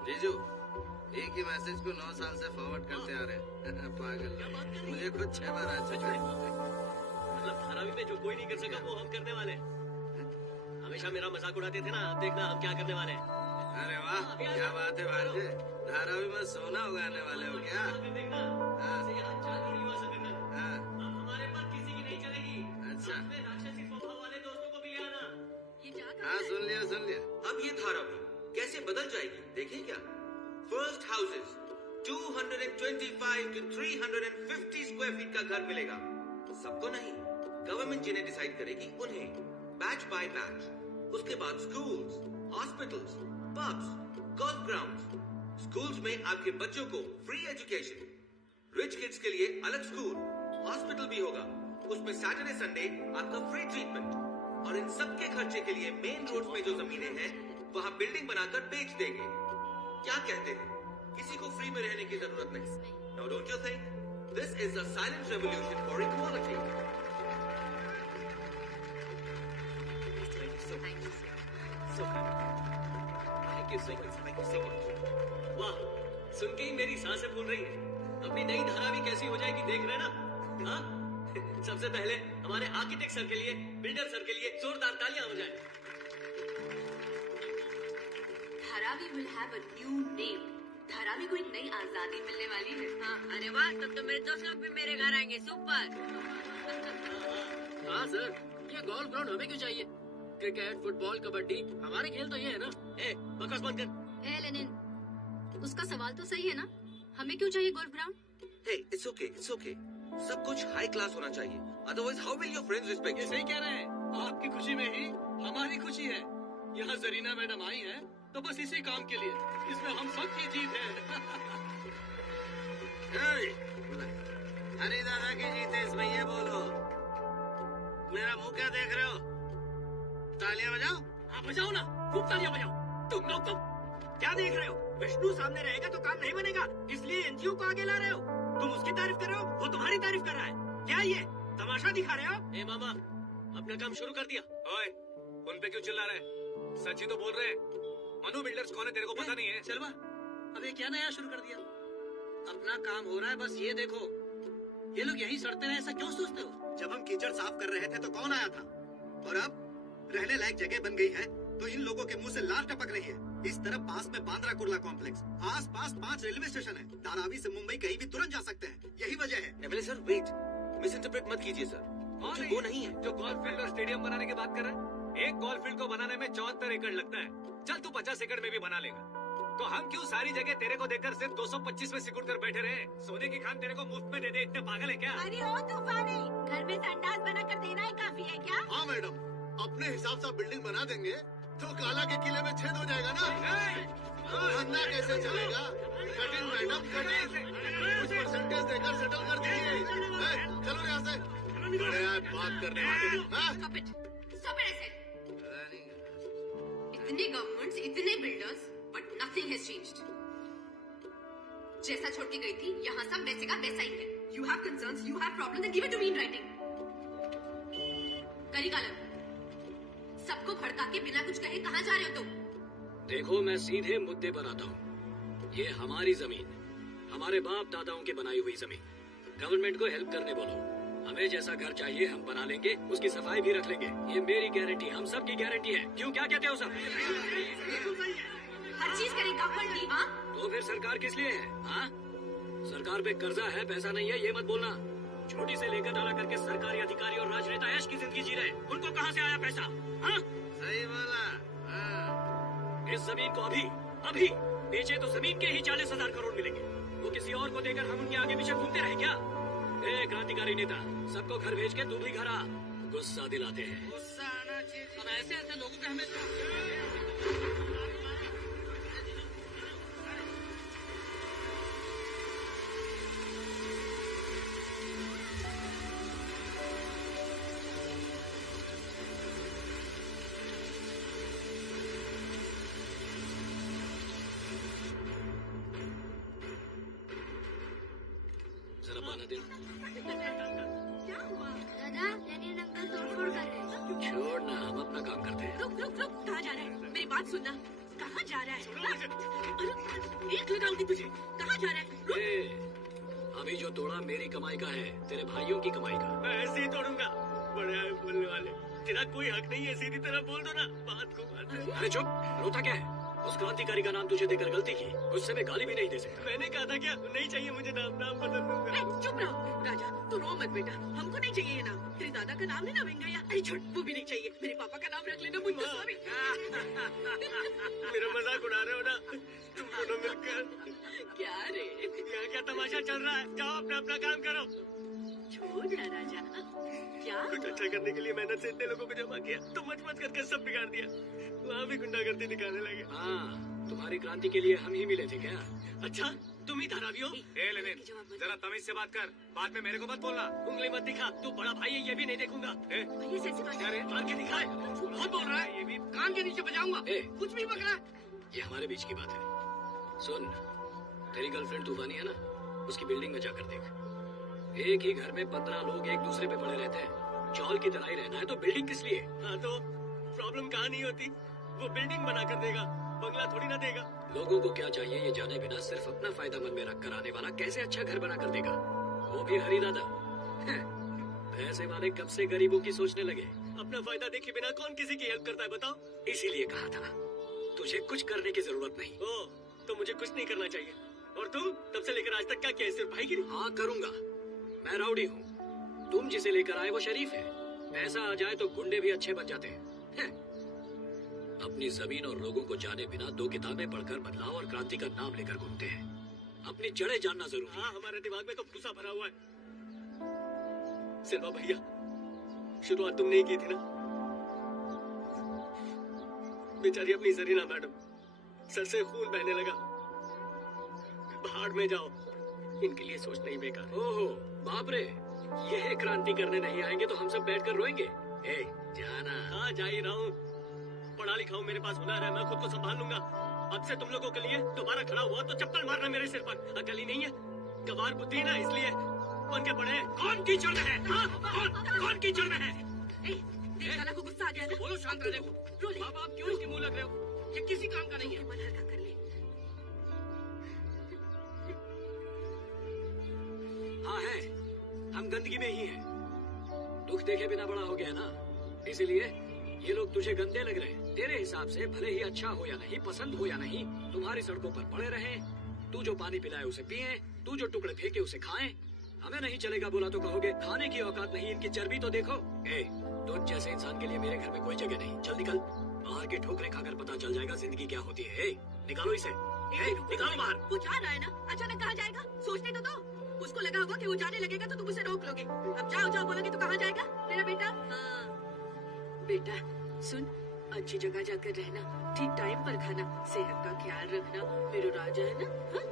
जीजू, एक ही मैसेज को 9 साल से फॉरवर्ड करते आ रहे हैं। पागल, मुझे खुद 6 बार आ चुका है। मतलब धारावी में जो कोई नहीं कर सका वो हम करने वाले हैं। हमेशा मेरा मजाक उड़ाते थे ना, अब देखना हम क्या करने वाले हैं। अरे वाह, क्या बात है भांजे, धारावी में सोना उगाने वाले हो क्या? हमारे पर किसी की नहीं चलेगी। अच्छा, राक्षसी स्वभाव वाले दोस्तों को भी ले आना। हाँ सुन लिया सुन लिया। अब ये धारावी कैसे बदल जाएगी देखें क्या? First houses 225 to 350 square feet का घर मिलेगा। सबको नहीं, गवर्नमेंट जिन्हें डिसाइड करेगी उन्हें, बैच बाय बैच। उसके बाद schools, hospitals, pubs, golf grounds. Schools में आपके बच्चों को फ्री एजुकेशन, रिच किड्स के लिए अलग स्कूल, हॉस्पिटल भी होगा। उसमें सैटरडे संडे आपका फ्री ट्रीटमेंट। और इन सबके खर्चे के लिए मेन रोड्स में जो जमीनें हैं वहां बिल्डिंग बनाकर बेच देंगे। क्या कहते हैं? किसी को फ्री में रहने की जरूरत नहीं। Now don't you think this is a silent revolution for equality? Thank you so much. वाह, सुन के ही मेरी सांसें फूल रही हैं। अपनी नई धारावी कैसी हो जाएगी देख रहे ना? हाँ? सबसे पहले हमारे आर्किटेक्ट सर के लिए, बिल्डर सर के लिए जोरदार तालियां हो जाए। Dharavi will have a new name. Dharavi को एक नई आजादी मिलने वाली है। हाँ, अरे वाह, तब तो मेरे दोस्त लोग भी मेरे घर आएंगे। सुपर। हाँ सर, ये गोल्फ ग्राउंड हमें क्यों चाहिए? क्रिकेट, फुटबॉल, कबड्डी, हमारे खेल तो ये है ना। ए, बकवास बंद कर। ए लेनिन, उसका सवाल तो सही है ना, हमें क्यों चाहिए golf ground? Hey, it's okay, it's okay. सब कुछ हाई क्लास होना चाहिए। Otherwise, how will your friends respect you? ये सही कह रहे हैं। आपकी खुशी में ही हमारी खुशी है। यहाँ जरीना मैडम आई है तो बस इसी काम के लिए, इसमें हम सब की जीत है। हरी दादा की जीत है, इसमें ये बोलो। मेरा मुंह क्या देख रहे हो? तालियां बजाओ। हाँ बजाओ ना, खूब तालियां बजाओ। तुम लोग तो क्या देख रहे हो? विष्णु सामने रहेगा तो काम नहीं बनेगा, इसलिए एनजीओ को आगे ला रहे हो। तुम उसकी तारीफ कर रहे हो, वो तुम्हारी तारीफ कर रहा है। क्या ये तमाशा दिखा रहे हो? ए मामा, अपना काम शुरू कर दिया। ओए, उन पे क्यों चिल्ला रहे हैं? सच ही तो बोल रहे हैं। मनु बिल्डर्स कौन है तेरे को पता नहीं है? चलवा, अब ये क्या नया शुरू कर दिया? अपना काम हो रहा है, बस ये देखो। ये लोग यही सड़ते रहे, ऐसा क्यों सोचते हो? जब हम कीचड़ साफ कर रहे थे तो कौन आया था? और अब रहने लायक जगह बन गई है तो इन लोगों के मुंह से लार टपक रही है। इस तरफ पास में बांद्रा कुर्ला कॉम्प्लेक्स, आस पास 5 रेलवे स्टेशन है। धारावी से मुंबई कहीं भी तुरंत जा सकते हैं, यही वजह है। MLA sir wait, misinterpret मत कीजिए सर, वो नहीं है जो गोल्फ फील्ड और स्टेडियम बनाने की बात कर रहा है। एक गोल्फ फील्ड को बनाने में 74 एकड़ लगता है। चल तू 50 एकड़ में भी बना लेगा, तो हम क्यों सारी जगह तेरे को देकर सिर्फ 225 में सिकुड़ कर बैठे रहे? सोने की खान तेरे को मुफ्त में दे दे, इतने पागल है क्या? अरे ओ तूफानी, घर में संडास बना कर देना ही काफी है क्या? हाँ मैडम, अपने हिसाब से बिल्डिंग बना देंगे तो काला के किले में छेद हो जाएगा ना। धंधा कैसे चलेगा? कटिंग मैडम कटिंग, कुछ परसेंटेज देकर सेटल कर दीजिए। चलो यहाँ से, बड़े आप बात करने वाले। इतने गवर्नमेंट्स, इतने builders, but nothing has changed. जैसा छोड़ के गई थी, यहाँ सब वैसे का वैसा ही है। You have concerns, you have problems, give it to me in writing. Karikalam, सबको भड़का के बिना कुछ कहे कहाँ जा रहे हो तुम? देखो, मैं सीधे मुद्दे पर आता हूँ। ये हमारी जमीन, हमारे बाप दादाओं की बनाई हुई जमीन। गवर्नमेंट को हेल्प करने बोलो। हमें जैसा घर चाहिए हम बना लेंगे, उसकी सफाई भी रख लेंगे। ये मेरी गारंटी, हम सब की गारंटी है। क्यों, क्या कहते हो सब? हर चीज करेगा फंड, हाँ? तो फिर सरकार किस लिए है? हाँ, सरकार पे कर्जा है, पैसा नहीं है, ये मत बोलना। छोटी से लेकर डाला करके सरकारी अधिकारी और राजनेता ऐश की जिंदगी जी रहे, उनको कहाँ से आया पैसा? हाँ, सही बोला। इस जमीन को अभी बेचे तो जमीन के ही 40,000 करोड़ मिलेंगे। वो किसी और को देकर हम उनके आगे पीछे घूमते रहे क्या? क्रांतिकारी नेता, सबको घर भेज के तू भी घर आ। गुस्सा दिलाते हैं। गुस्सा आना चाहिए। अब ऐसे लोगों के हमें जरा पाना दे। क्या हुआ? दादा, लेनिन अंकल तोड़फोड़ कर रहे हैं। छोड़ ना, हम अपना काम करते हैं। रुक रुक रुक, कहाँ जा रहा है? मेरी बात सुनना, कहाँ जा रहा है? अरे एक लगाऊंगी तुझे, कहाँ जा रहा है? रुक। अभी जो तोड़ा मेरी कमाई का है, तेरे भाइयों की कमाई का। मैं ऐसे ही तोड़ूंगा। बड़े आए बोलने वाले, तेरा कोई हक नहीं है, सीधी तरह बोल दो ना, बात को बात है। अरे चुप, रोता क्या है? उस क्रांतिकारी का नाम तुझे देकर गलती की, उससे मैं गाली भी नहीं दे सकता। मैंने कहा था क्या, नहीं चाहिए मुझे नाम बदल दूंगा। चुप रहो राजा, तू रो मत बेटा, हमको नहीं चाहिए ये नाम। तेरे दादा का नाम है ना वेंगैया, अरे छोड़, वो भी नहीं चाहिए। मेरे पापा का नाम रख लेना, मुझे स्वामी। मेरा मजाक उड़ा रहे हो ना तुम दोनों मिलकर? क्या रे, यहाँ क्या तमाशा चल रहा है? जाओ अपना अपना काम करो। छोड़ ना राजा, क्या कुछ अच्छा करने के लिए मेहनत से इतने लोगों को जमा किया, तो मच करके सब बिगाड़ दिया। वहाँ भी गुंडागर्दी दिखाने लगे। हाँ, तुम्हारी क्रांति के लिए हम ही मिले थे क्या? अच्छा, तुम ही धारावी हो? लेनिन, जरा तमीज से बात कर, बाद में मेरे को मत बोलना। उंगली मत दिखा, तू बड़ा भाई है, ये भी नहीं देखूंगा। क्या रे? मार के दिखाए, बहुत बोल रहा है। ये भी कान के नीचे बजाऊंगा। कुछ भी बक रहा है। ये हमारे बीच की बात है। सुन, तेरी गर्लफ्रेंड तूफानी है ना, उसकी बिल्डिंग में जाकर देख। एक ही घर में 15 लोग एक दूसरे पे पड़े रहते हैं। चौल की तरह ही रहना है तो बिल्डिंग किस लिए? हाँ तो प्रॉब्लम कहाँ नहीं होती? वो बिल्डिंग बना कर देगा, बंगला थोड़ी ना देगा। लोगों को क्या चाहिए ये जाने बिना सिर्फ अपना फायदा मन में रख कर आने वाला कैसे अच्छा घर बना कर देगा? वो भी हरी दादा। पैसे वाले कब से गरीबों की सोचने लगे? अपना फायदा देखे बिना कौन किसी की हेल्प करता है बताओ? इसीलिए कहा था तुझे कुछ करने की जरूरत नहीं। ओ, तो मुझे कुछ नहीं करना चाहिए। और तुम तब से लेकर आज तक क्या किया? सिर्फ भाईगिरी? हाँ करूँगा, मैं राउडी हूँ। तुम जिसे लेकर आए वो शरीफ है। पैसा आ जाए तो गुंडे भी अच्छे बन जाते हैं। अपनी जमीन और लोगों को जाने बिना 2 किताबें पढ़कर बदलाव और क्रांति का नाम लेकर घूमते हैं। अपनी जड़ें जानना जरूरी है। हाँ, हमारे दिमाग में तो भूसा भरा हुआ है। सिल्वा भैया, शुरुआत तुमने ही की थी ना? बेचारी अपनी जरीना मैडम, सर से खून बहने लगा। भाड़ में जाओ, इनके लिए सोचना ही बेकार। ओहो बाप रे, ये क्रांति करने नहीं आएंगे तो हम सब बैठकर रोएंगे। ए, जाना। हाँ, जा ही रहा हूँ। पढ़ा लिखा हूँ, मेरे पास हुनर है, मैं खुद को संभाल लूंगा। अब से तुम लोगों के लिए दोबारा खड़ा हुआ तो चप्पल मारना मेरे सिर पर। अकल ही नहीं है, गवार बुद्धि है ना, इसलिए बन के पड़े। कौन कीचड़ में है? कौन कीचड़ में है? को गुस्सा आ गया ना? बोलो, शांत रहे। बाबा आप क्यों इसके मुंह लग रहे हो? ये किसी काम का नहीं है। मन हल्का कर ले। हाँ है, हम गंदगी में ही हैं। दुख देखे बिना बड़ा हो गया ना, इसीलिए ये लोग तुझे गंदे लग रहे हैं। तेरे हिसाब से भले ही अच्छा हो या नहीं, पसंद हो या नहीं, तुम्हारी सड़कों पर पड़े रहे। तू जो पानी पिलाए उसे पिए, तू जो टुकड़े फेंके उसे खाएं। हमें नहीं चलेगा बोला तो कहोगे खाने की औकात नहीं, इनकी चर्बी तो देखो। तुझ जैसे इंसान के लिए मेरे घर में कोई जगह नहीं। चल निकल, बाहर के ठोकरे खाकर पता चल जाएगा जिंदगी क्या होती है। निकालो इसे, निकालो बाहर। वो जा रहा है ना, अचानक कहाँ जाएगा? सोचने तो दो। उसको लगा होगा कि वो जाने लगेगा तो तुम उसे रोक लोगे। अब जाओ जाओ बोलोगे तो कहाँ जाएगा मेरा बेटा? हाँ बेटा सुन, अच्छी जगह जाकर रहना, ठीक टाइम पर खाना, सेहत का ख्याल रखना, मेरा राजा है ना। हाँ?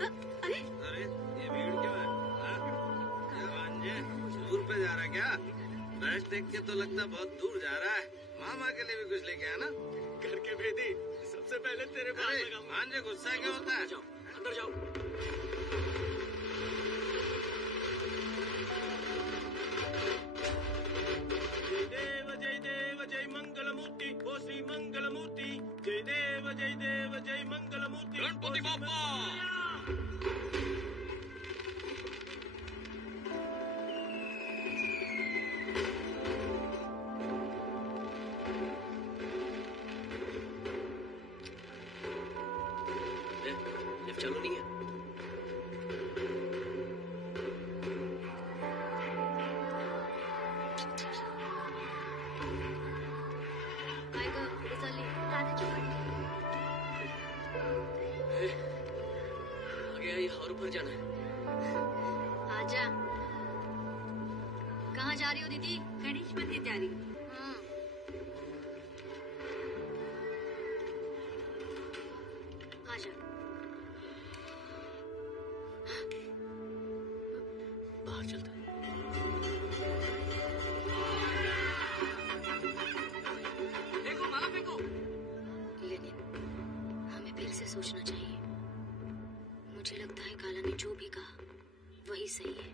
हाँ? अरे ये भीड़ क्यों है? दूर पे जा रहा है क्या? रश देख के तो लगता बहुत दूर जा रहा है। मामा के लिए भी कुछ लेके आना। घर के भेदी सबसे पहले तेरे पास लगाऊंगा। भांजे गुस्सा क्या होता है? जाओ अंदर जाओ। जय देव जय मंगल मूर्ति, ओ श्री मंगल मूर्ति। जय देव जय मंगल मूर्ति, गणपति बाप्पा। लिफ्ट चालू नहीं है। आगे आई और ऊपर जाना है। आजा। कहाँ जा रही हो दीदी? गणेश मंदिर जा रही हूँ। आजा। बाहर चलते हैं। फेंको माला फेंको। लेकिन हमें फिर से सोचना चाहिए। मुझे लगता है काला ने जो भी कहा वही सही है।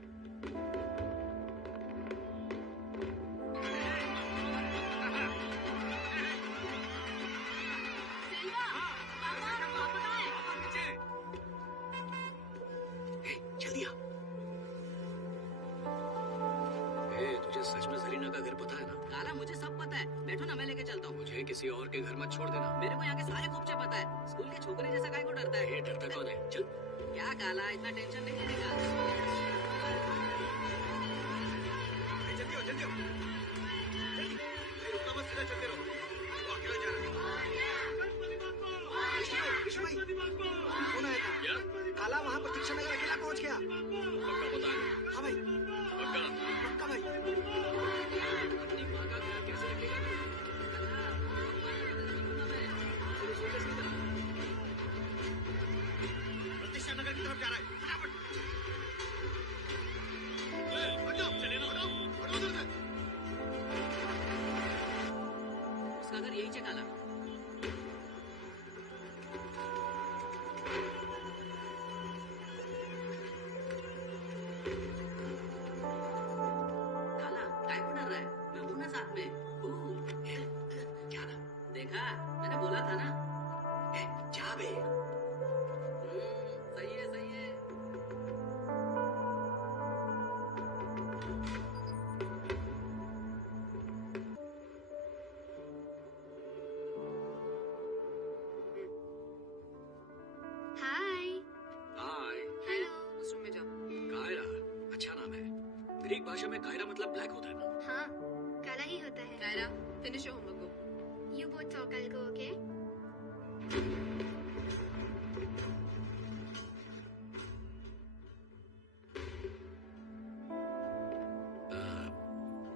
जल्दी आ। तुझे सच में जरीना का घर पता है ना? काला मुझे सब पता है, बैठो ना मैं लेके चलता हूँ। मुझे किसी और के घर मत छोड़ देना। मेरे को यहाँ के सारे खूबचे पता है। स्कूल के छोकरे जैसा काहे को डरता है? ये डरता कौन है? चल। क्या काला, इतना टेंशन नहीं लेने का। जल्दी हो जल्दी हो, जल्दी। रुकना मत, सीधा चलते रहो। वो अकेला जा रहा है। कौन आया था? क्या? काला वहाँ प्रतीक्षा नगर अकेला पहुँच गया। पक्का पता है? हाँ भाई, पक्का पक्का भाई। अपनी माँ का ख्याल कैसे रखेगा? प्रतीक्षा नगर की तरफ जा रहा है। फटाफट चले ना, हटो उधर से। उसका घर यही है काला। काला काय को डर रहा है? मैं हूं ना साथ में। क्या ना? देखा, मैंने बोला था ना। जा बे। सही है सही है। हाय। हाय। हेलो। उस रूम में जाओ। कायरा अच्छा नाम है। ग्रीक भाषा में कायरा मतलब ब्लैक होता है ना? हाँ, काला ही होता है। Kaira, finish your homework go. You both talk, I'll go, okay?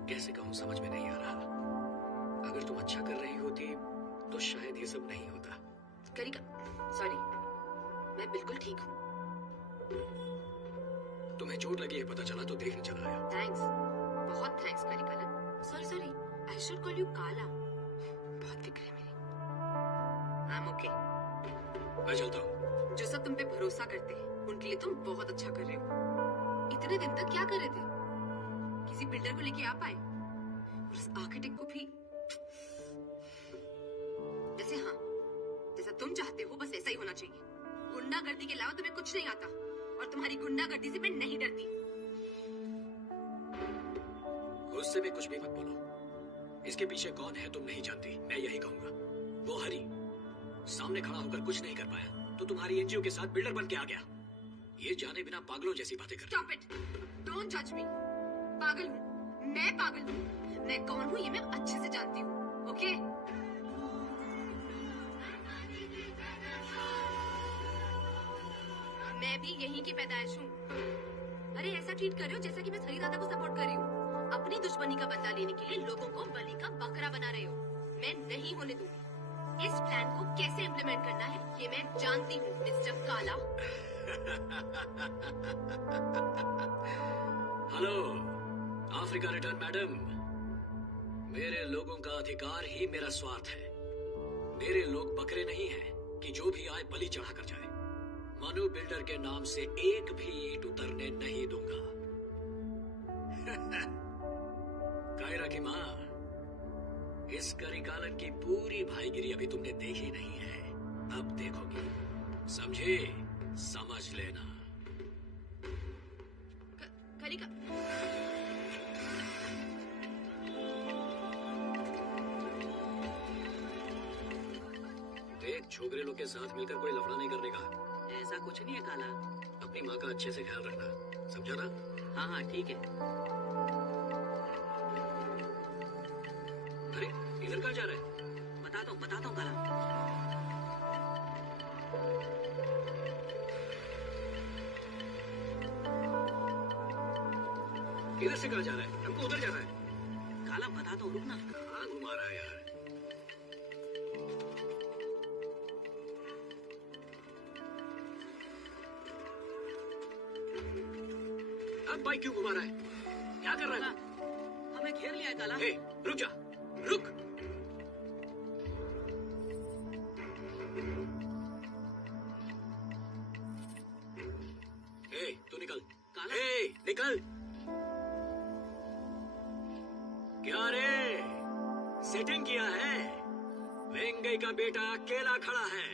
कैसे कहूँ समझ में नहीं आ रहा। अगर तुम अच्छा कर रही होती तो शायद ये सब नहीं होता। करिका, सॉरी, मैं बिल्कुल ठीक हूँ। तुम्हें चोट लगी है पता चला तो देखने चला आया। थैंक्स, बहुत thanks Karika. Sorry sorry, I should call you Kala. बहुत फिक्र है मेरी। I am okay. मैं चलता हूँ। जो सब तुम पे भरोसा करते हैं उनके लिए तुम बहुत अच्छा कर रहे हो। इतने दिन तक क्या कर रहे थे? किसी बिल्डर को लेके आ पाए और उस आर्किटेक्ट को भी जैसे, हाँ जैसा तुम चाहते हो बस ऐसा ही होना चाहिए। गुंडागर्दी के अलावा तुम्हें कुछ नहीं आता और तुम्हारी गुंडागर्दी से मैं नहीं डरती। गुस्से में कुछ भी मत बोलो। इसके पीछे कौन है तुम नहीं जानती, मैं यही कहूंगा। वो हरी सामने खड़ा होकर कुछ नहीं कर पाया तो तुम्हारी एनजीओ के साथ बिल्डर बन के आ गया। ये जाने बिना पागलों जैसी बातें करता। Stop it! Don't judge me. पागल हूँ, मैं पागल हूँ। मैं कौन हूँ ये मैं अच्छे से जानती हूँ, ओके? मैं भी यहीं की पैदाइश हूँ। अरे ऐसा ट्रीट कर रहे हो जैसा कि मैं हरी दादा को सपोर्ट कर रही हूँ। अपनी दुश्मनी का बदला लेने के लिए लोगों को बलि का बकरा बना रहे हो। मैं नहीं होने दूंगी। इस प्लान को कैसे इम्प्लीमेंट करना है ये मैं जानती हूँ, मिस्टर काला। Hello Africa return madam. मेरे लोगों का अधिकार ही मेरा स्वार्थ है। मेरे लोग बकरे नहीं हैं कि जो भी आए बलि चढ़ा कर जाए। मनु बिल्डर के नाम से एक भी ईंट उतरने नहीं दूंगा। कायरा की माँ, इस करिकालन की पूरी भाईगिरी अभी तुमने देखी नहीं है, अब देखोगी। समझे? समझ लेना। करिका देख, छोकरे लोग के साथ मिलकर कोई लफड़ा नहीं करने का। ऐसा कुछ नहीं है काला। अपनी माँ का अच्छे से ख्याल रखना, समझा ना? हाँ हाँ ठीक है। अरे इधर कहाँ जा रहे हैं? बताता हूँ काला। इधर से कहाँ जा रहा है? हमको उधर जाना है। काला बताता हूँ, रुक ना। कहाँ घुमा रहा है यार? अब बाइक क्यों घुमा रहा है? क्या कर रहा है? हमें घेर लिया है काला। ए, रुक जा, रुक। ए, तू निकल। काला। ए, निकल। क्या रे? सेटिंग किया है? वेंगई का बेटा अकेला खड़ा है।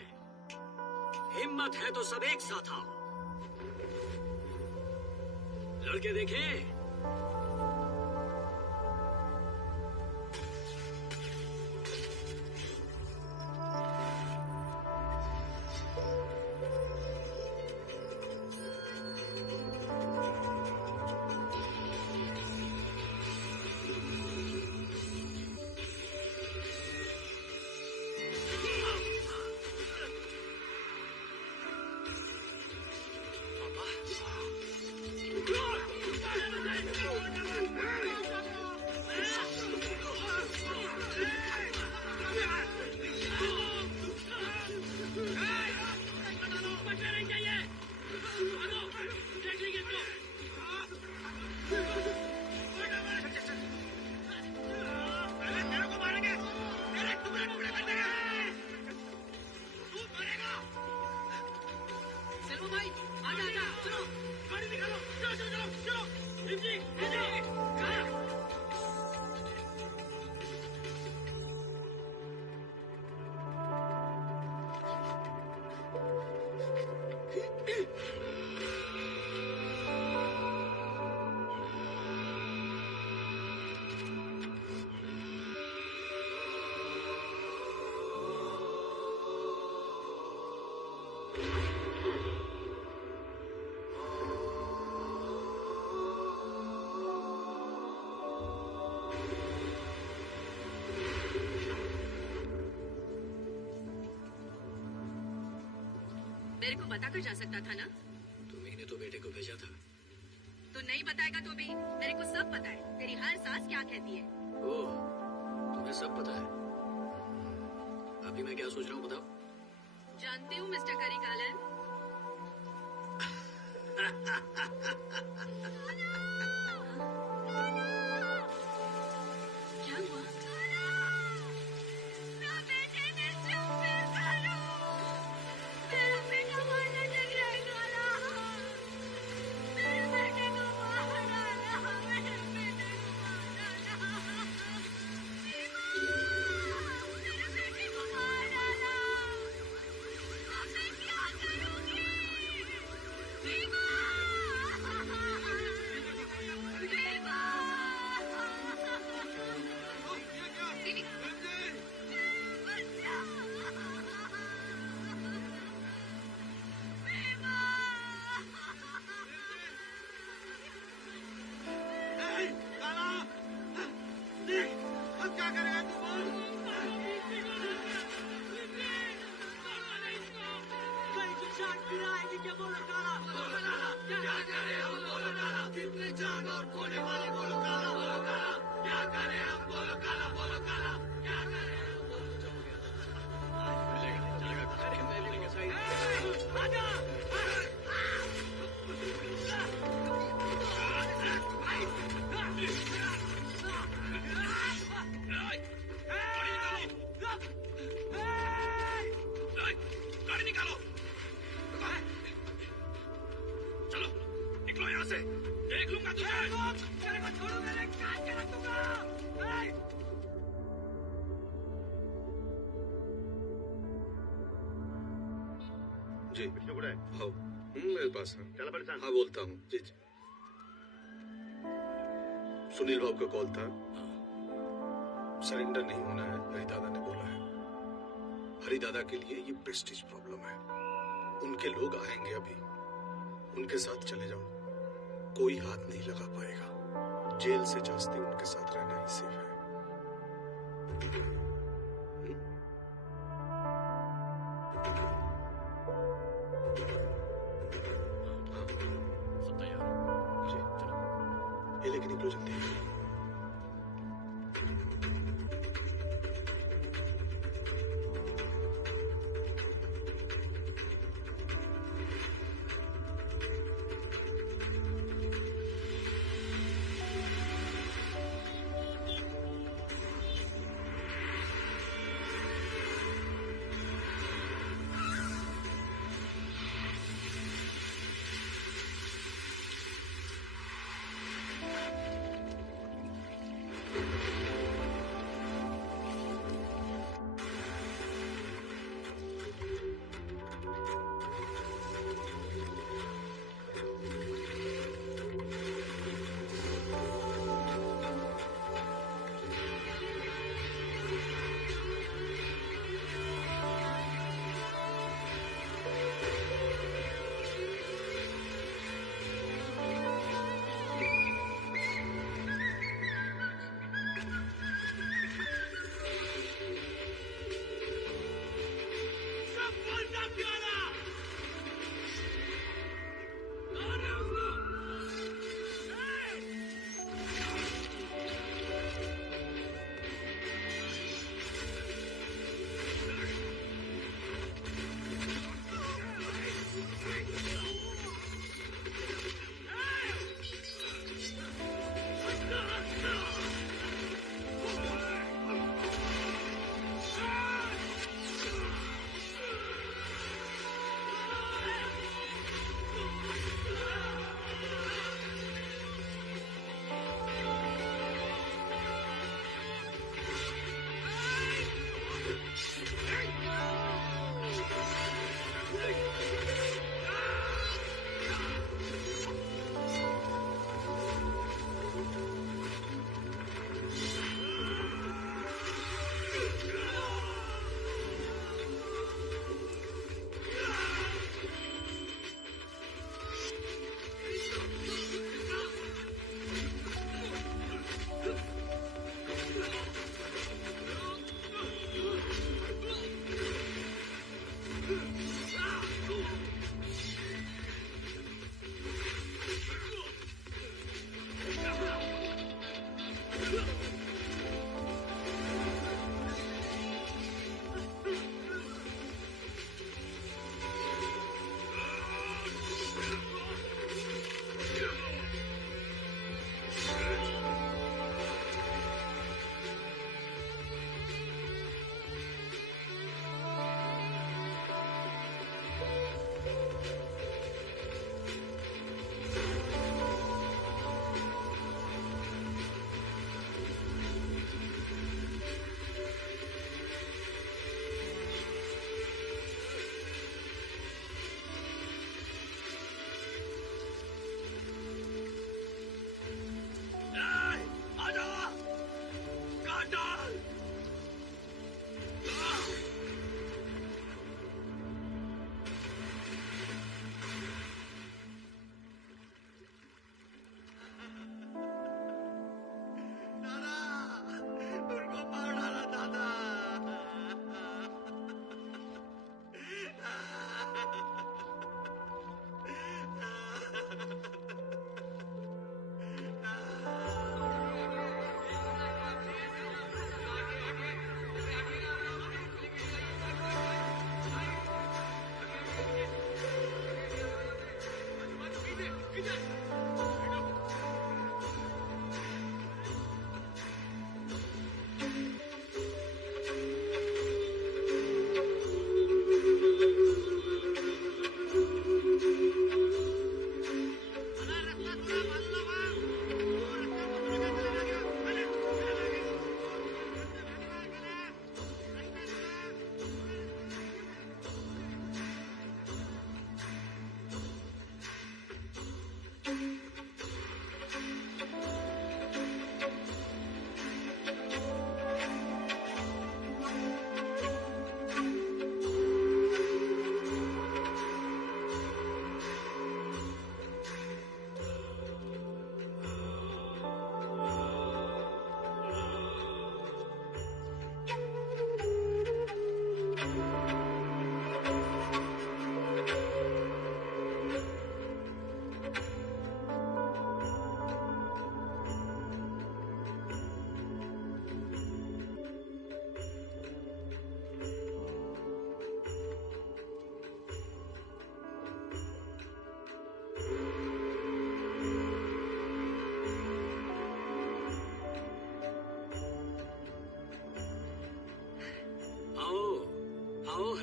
हिम्मत है तो सब एक साथ आओ। लड़के देखें। मेरे को बताकर जा सकता था ना? तुम्ही ने तो बेटे को भेजा था। तो नहीं बताएगा तो भी मेरे को सब पता है। तेरी हर सांस क्या कहती है। ओह, तुम्हें सब पता है। अभी मैं क्या सोच रहा हूँ बताओ? जानती हूँ मिस्टर करिकालन। क्या हुआ? जाएगी क्या? बोलो काला, बोलो काला, क्या करें हम बोलो काला, कितने जान और खोने वाले बोलो काला, बोलो काला, क्या करें हम बोलो काला, बोलो काला, क्या करें हम बोलो आजा गाड़ी निकालो, चलो निकलो यहाँ से, देख लूंगा तुझे। मेरे को छोड़ो, मेरे काट के रख दूंगा। जी हाँ मेरे पास है। हाँ बोलता हूँ जी जी। सुनील बाबू का कॉल था, सरेंडर नहीं होना है, हरिदादा ने बोला है। हरिदादा के लिए ये प्रेस्टीज प्रॉब्लम है, उनके लोग आएंगे अभी, उनके साथ चले जाओ, कोई हाथ नहीं लगा पाएगा। जेल से जास्ती उनके साथ रहना ही सेफ है। सब तैयार जी चलो, ये लेके निकलो जल्दी।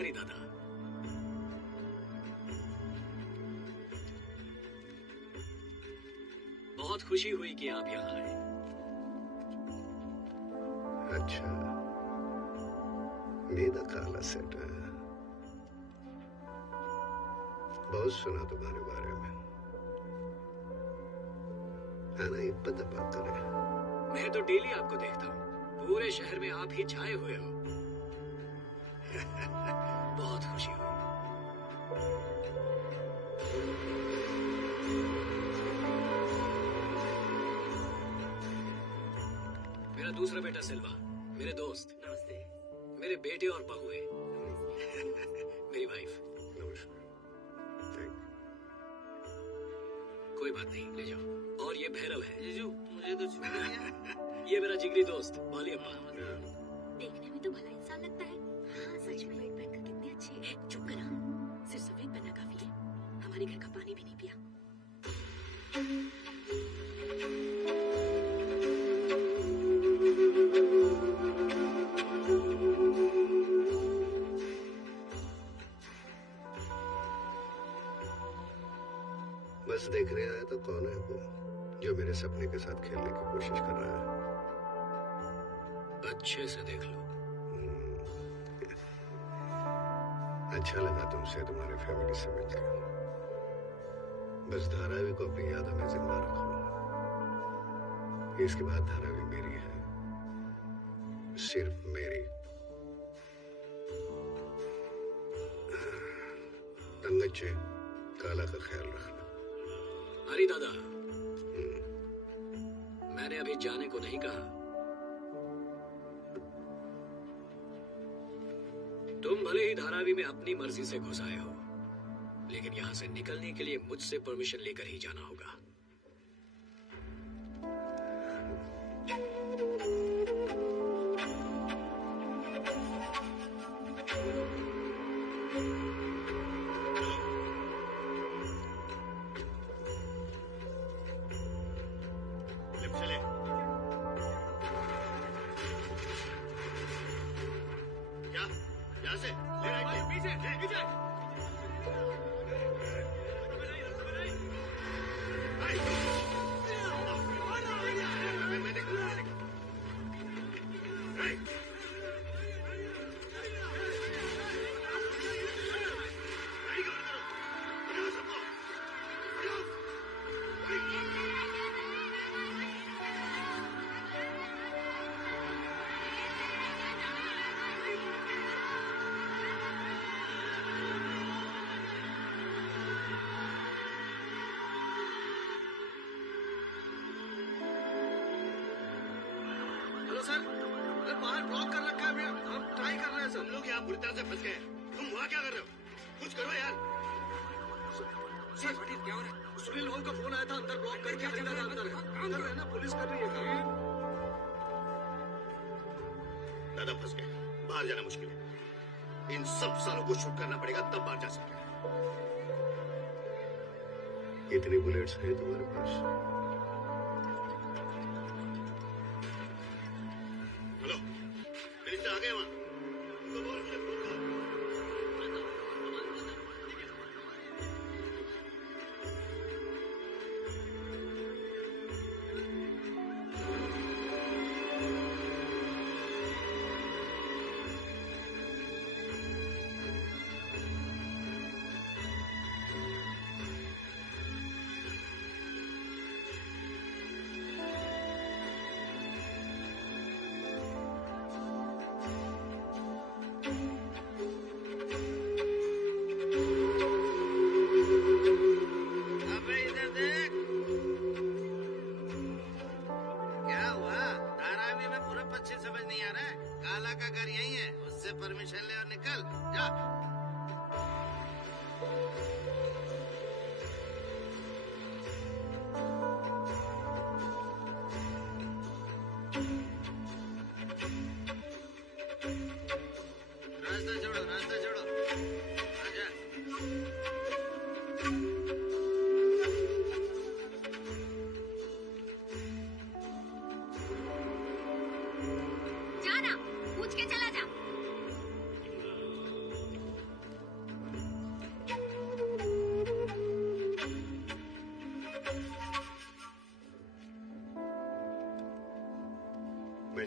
हरी दादा। बहुत खुशी हुई कि आप यहाँ आए। अच्छा, नीदा काला सेट है। बहुत सुना तुम्हारे बारे में, है ना? ये पता बात करे। मैं तो डेली आपको देखता हूँ, पूरे शहर में आप ही छाए हुए हो। बहुत खुशी हुई। मेरा दूसरा बेटा सिल्वा, मेरे दोस्त। नमस्ते। मेरे बेटे और बहुएं। मेरी वाइफ। कोई बात नहीं, ले जाओ। और ये भैरव है। जीजू, मुझे तो छू दिया। ये मेरा जिगरी दोस्त बालियप्पा। देखने में तो भला इंसान लगता है। हाँ, सच में पेट भर कर कितनी अच्छी है। चुप करा, सिर्फ सफेद बनना काफी है। हमारे घर का पानी भी नहीं पिया। बस देखने आया तो कौन है वो जो मेरे सपने के साथ खेलने की कोशिश कर रहा है? अच्छे से देख लो। अच्छा लगा तुमसे, तुम्हारे फैमिली से मिलकर। बस धारावी को अपनी यादों में जिंदा रखो। इसके बाद धारावी मेरी है, सिर्फ मेरी। तंगच्चे, काला का ख्याल रखना। हरी दादा, मैंने अभी जाने को नहीं कहा। तुम भले ही धारावी में अपनी मर्जी से घुस आए हो, लेकिन यहां से निकलने के लिए मुझसे परमिशन लेकर ही जाना होगा। सर, अरे बाहर ब्लॉक कर रखा है भैया, हम ट्राई कर रहे हैं सर। हम लोग यहाँ बुरी तरह से फंस गए। तुम वहाँ क्या कर रहे हो? कुछ करो यार। सर, क्या हो रहा है? सुनील होल का फोन आया था, अंदर ब्लॉक करके अंदर है ना, पुलिस कर रही है। दादा फंस गए, बाहर जाना मुश्किल है। इन सब सालों को शूट करना पड़ेगा, तब बाहर जा सकते हैं। इतनी बुलेट्स हैं तुम्हारे पास? हेलो, मिनिस्टर आ गए वहाँ? उनको बोल मुझे फोन करो। परमिशन ले और निकल जा। रास्ता छोड़ो, रास्ता छोड़ो, आजा। जाना, पूछ के चला जा।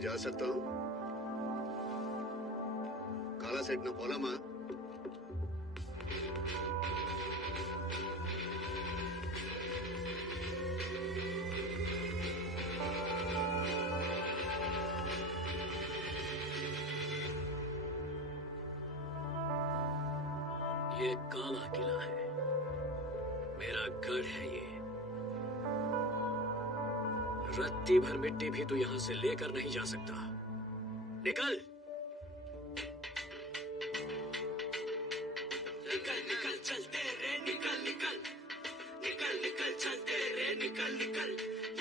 जा सकता हूँ? काला सेट ना पोलामा। ये काला किला है, मेरा गढ़ है ये। रत्ती भर मिट्टी भी तू यहां से लेकर नहीं जा सकता। निकल! निकल निकल चलते रे, निकल निकल निकल निकल चलते रे, निकल निकल।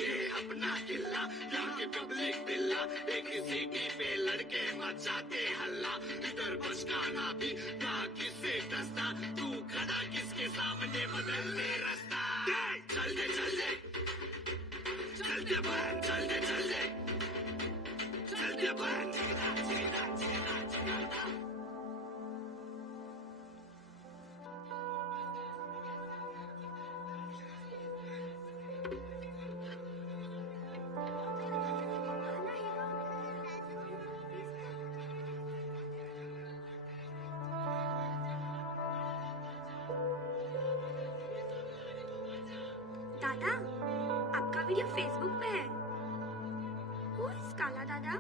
ये अपना किला, यहाँ के पब्लिक बिल्ला, एक सीटी पे लड़के मचाते हल्ला। इधर बचकाना भी ना किससे डसता, तू खड़ा किसके सामने बदल दे रास्ता। चल दे चल दे चल दे बहन, चल दे चल दे चल दे बहन। जीना जीना जीना जीना। दादा, आपका वीडियो फेसबुक पे है। Who is काला दादा?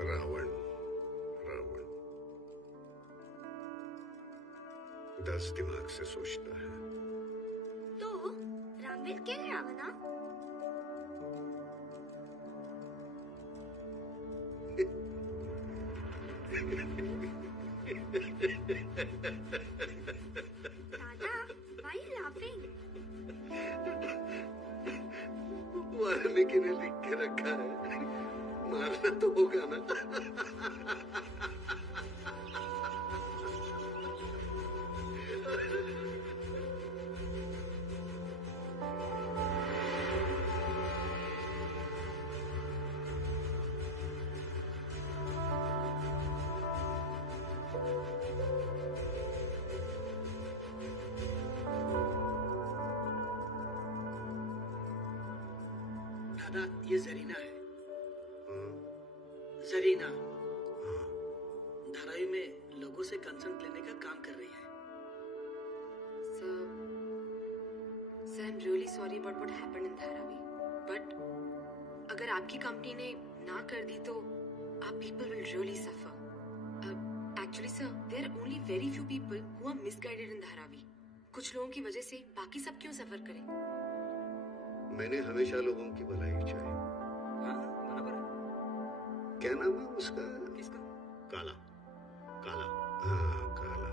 रावण, रावण 10 दिमाग से सोचता है। तो रामवीर के रावणा? दादा, why are you laughing? Valmiki ने लिख के रखा है, मारना तो होगा ना। दादा, ये जरीना है। जरीना धारावी में लोगों से कंसर्न लेने का काम कर रही है। Sir, I'm really sorry about what happened in Dharavi. But अगर आपकी कंपनी ने ना कर दी तो our people will really suffer. Actually, sir, there are only very few people who are misguided in Dharavi. कुछ लोगों की वजह से बाकी सब क्यों सफर करें? मैंने हमेशा लोगों की भलाई चाही। क्या नाम है उसका? किसका? काला, काला। हाँ, काला।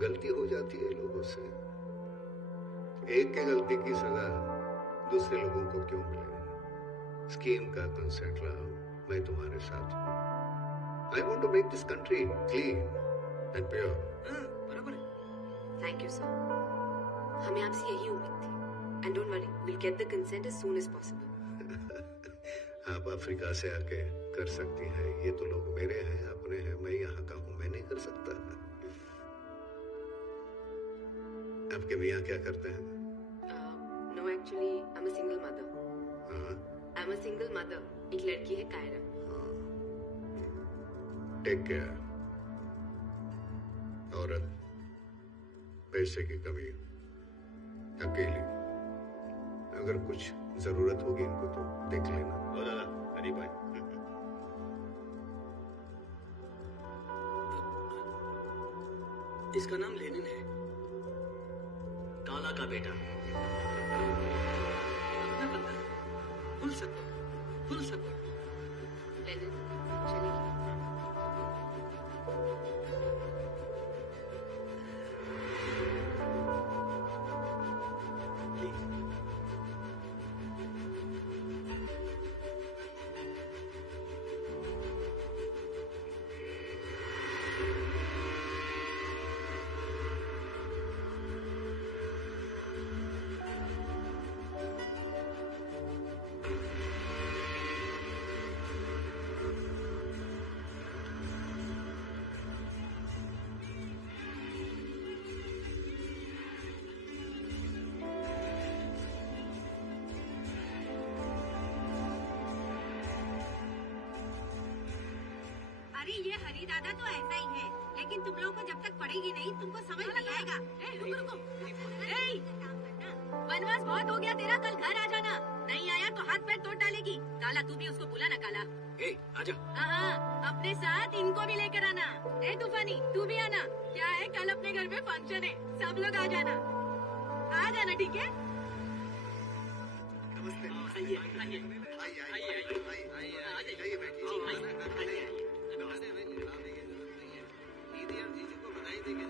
गलती हो जाती है लोगों से। एक के गलती की सजा दूसरे लोगों को क्यों मिले? स्कीम का कंसेंट लाओ, मैं तुम्हारे साथ हूँ। I want to make this country clean and pure. बराबर है। Thank you, sir. हमें आपसे यही उम्मीद थी. And don't worry, we'll get the consent as soon as possible. आप अफ्रीका से आके कर सकती हैं। ये तो लोग मेरे हैं, अपने हैं। मैं यहाँ का हूँ, मैं नहीं कर सकता। आपके मियाँ क्या करते हैं? No, actually, I'm a single mother. I'm a single mother. एक लड़की है कायरा. Take care. औरत, पैसे की कमी, अकेली। अगर कुछ जरूरत होगी इनको तो देख लेना। हो दादा, हरी भाई। इसका नाम लेनिन है, काला का बेटा। अपना बंदा है, full support, full support. Lenin, चलिए। अरे ये हरी दादा तो ऐसा ही है, लेकिन तुम लोगों को जब तक पड़ेगी नहीं तुमको समझ नहीं आएगा। रुको वनवास बहुत हो गया तेरा, कल घर आ जाना, नहीं आया तो हाथ पैर तोड़ डालेगी। काला तू भी उसको बुला ना। काला आजा। हाँ, अपने साथ इनको भी लेकर आना। ए तूफानी तू भी आना। क्या है, कल अपने घर में फंक्शन है, सब लोग आ जाना, ठीक है? नमस्ते। दीदी और जीजू को बधाई देके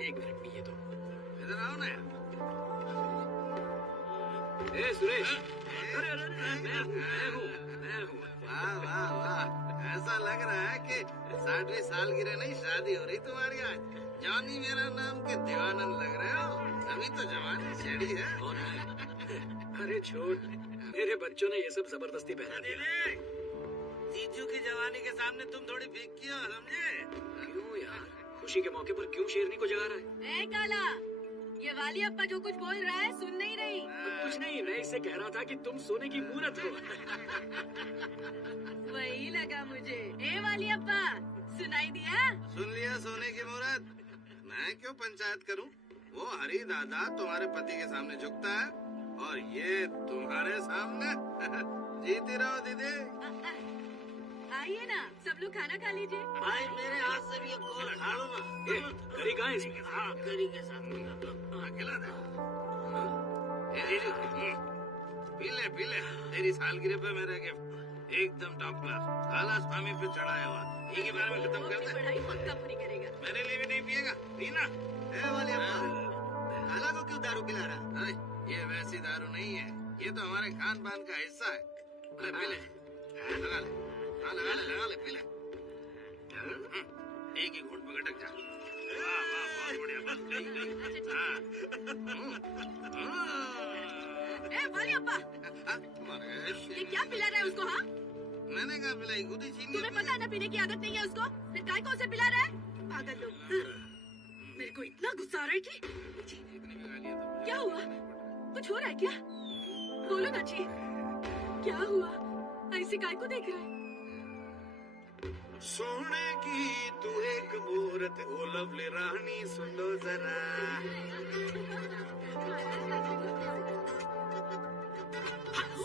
एक मिनट में ये तो इधर आओ ना। सुरेश, वाह वाह वाह, ऐसा लग रहा है कि 60वीं सालगिरह नहीं शादी हो रही तुम्हारी आज। जॉनी मेरा नाम के दीवानंद लग रहे हो, अभी तो जवानी चढ़ी है। अरे छोड़, मेरे बच्चों ने ये सब जबरदस्ती पहना दिया। जीजू की जवानी के सामने तुम थोड़ी फीकी हो, समझे? क्यों यार, खुशी के मौके पर क्यों शेरनी को जगा रहा है? ए काला, ये वाली अप्पा जो कुछ बोल रहा है सुन नहीं रही। कुछ नहीं, मैं इससे कह रहा था कि तुम सोने की मूरत हो। वही लगा मुझे। ए वाली अप्पा, सुनाई दिया? सुन लिया सोने की मूरत। मैं क्यों पंचायत करूं? वो हरी दादा तुम्हारे पति के सामने झुकता है और ये तुम्हारे सामने। जीती रहो दीदी। आइए ना, सब लोग खाना खा लीजिए। भाई मेरे हाथ से भी एक गोल खा लो ना। करी कहाँ है इसकी? हाँ, करी के साथ खिला दे। जीजू पी ले, तेरी सालगिरह पे मेरा गिफ्ट एकदम टॉप क्लास, काला स्वामी पे चढ़ाया हुआ। एक ही बार में खत्म कर दे। पढ़ाई पक्का पूरी करेगा। मेरे लिए भी नहीं पिएगा, पीना। वाली काला को क्यों दारू पिला रहा? ये वैसी दारू नहीं है, ये तो हमारे खान पान का हिस्सा है। ले पी ले, लगा ले, लगा ले, पी ले। एक ही घूंट में गटक जा। वाह वाह, बहुत बढ़िया, बस ए वाली अप्पा, ये क्या पिला रहा है उसको? हाँ, मैंने कहा पिलाई, गुदी छीन। तुम्हें पता है ना पीने की आदत नहीं है उसको, फिर काय को उसे पिला रहा है? पागल लोग। मेरे को इतना गुस्सा आ रहा है कि क्या हुआ? कुछ हो रहा है क्या? बोलो ना जी, क्या हुआ? ऐसे काय को देख रहा है? सोने की तू एक मूरत, ओ लवली रानी सुन लो जरा।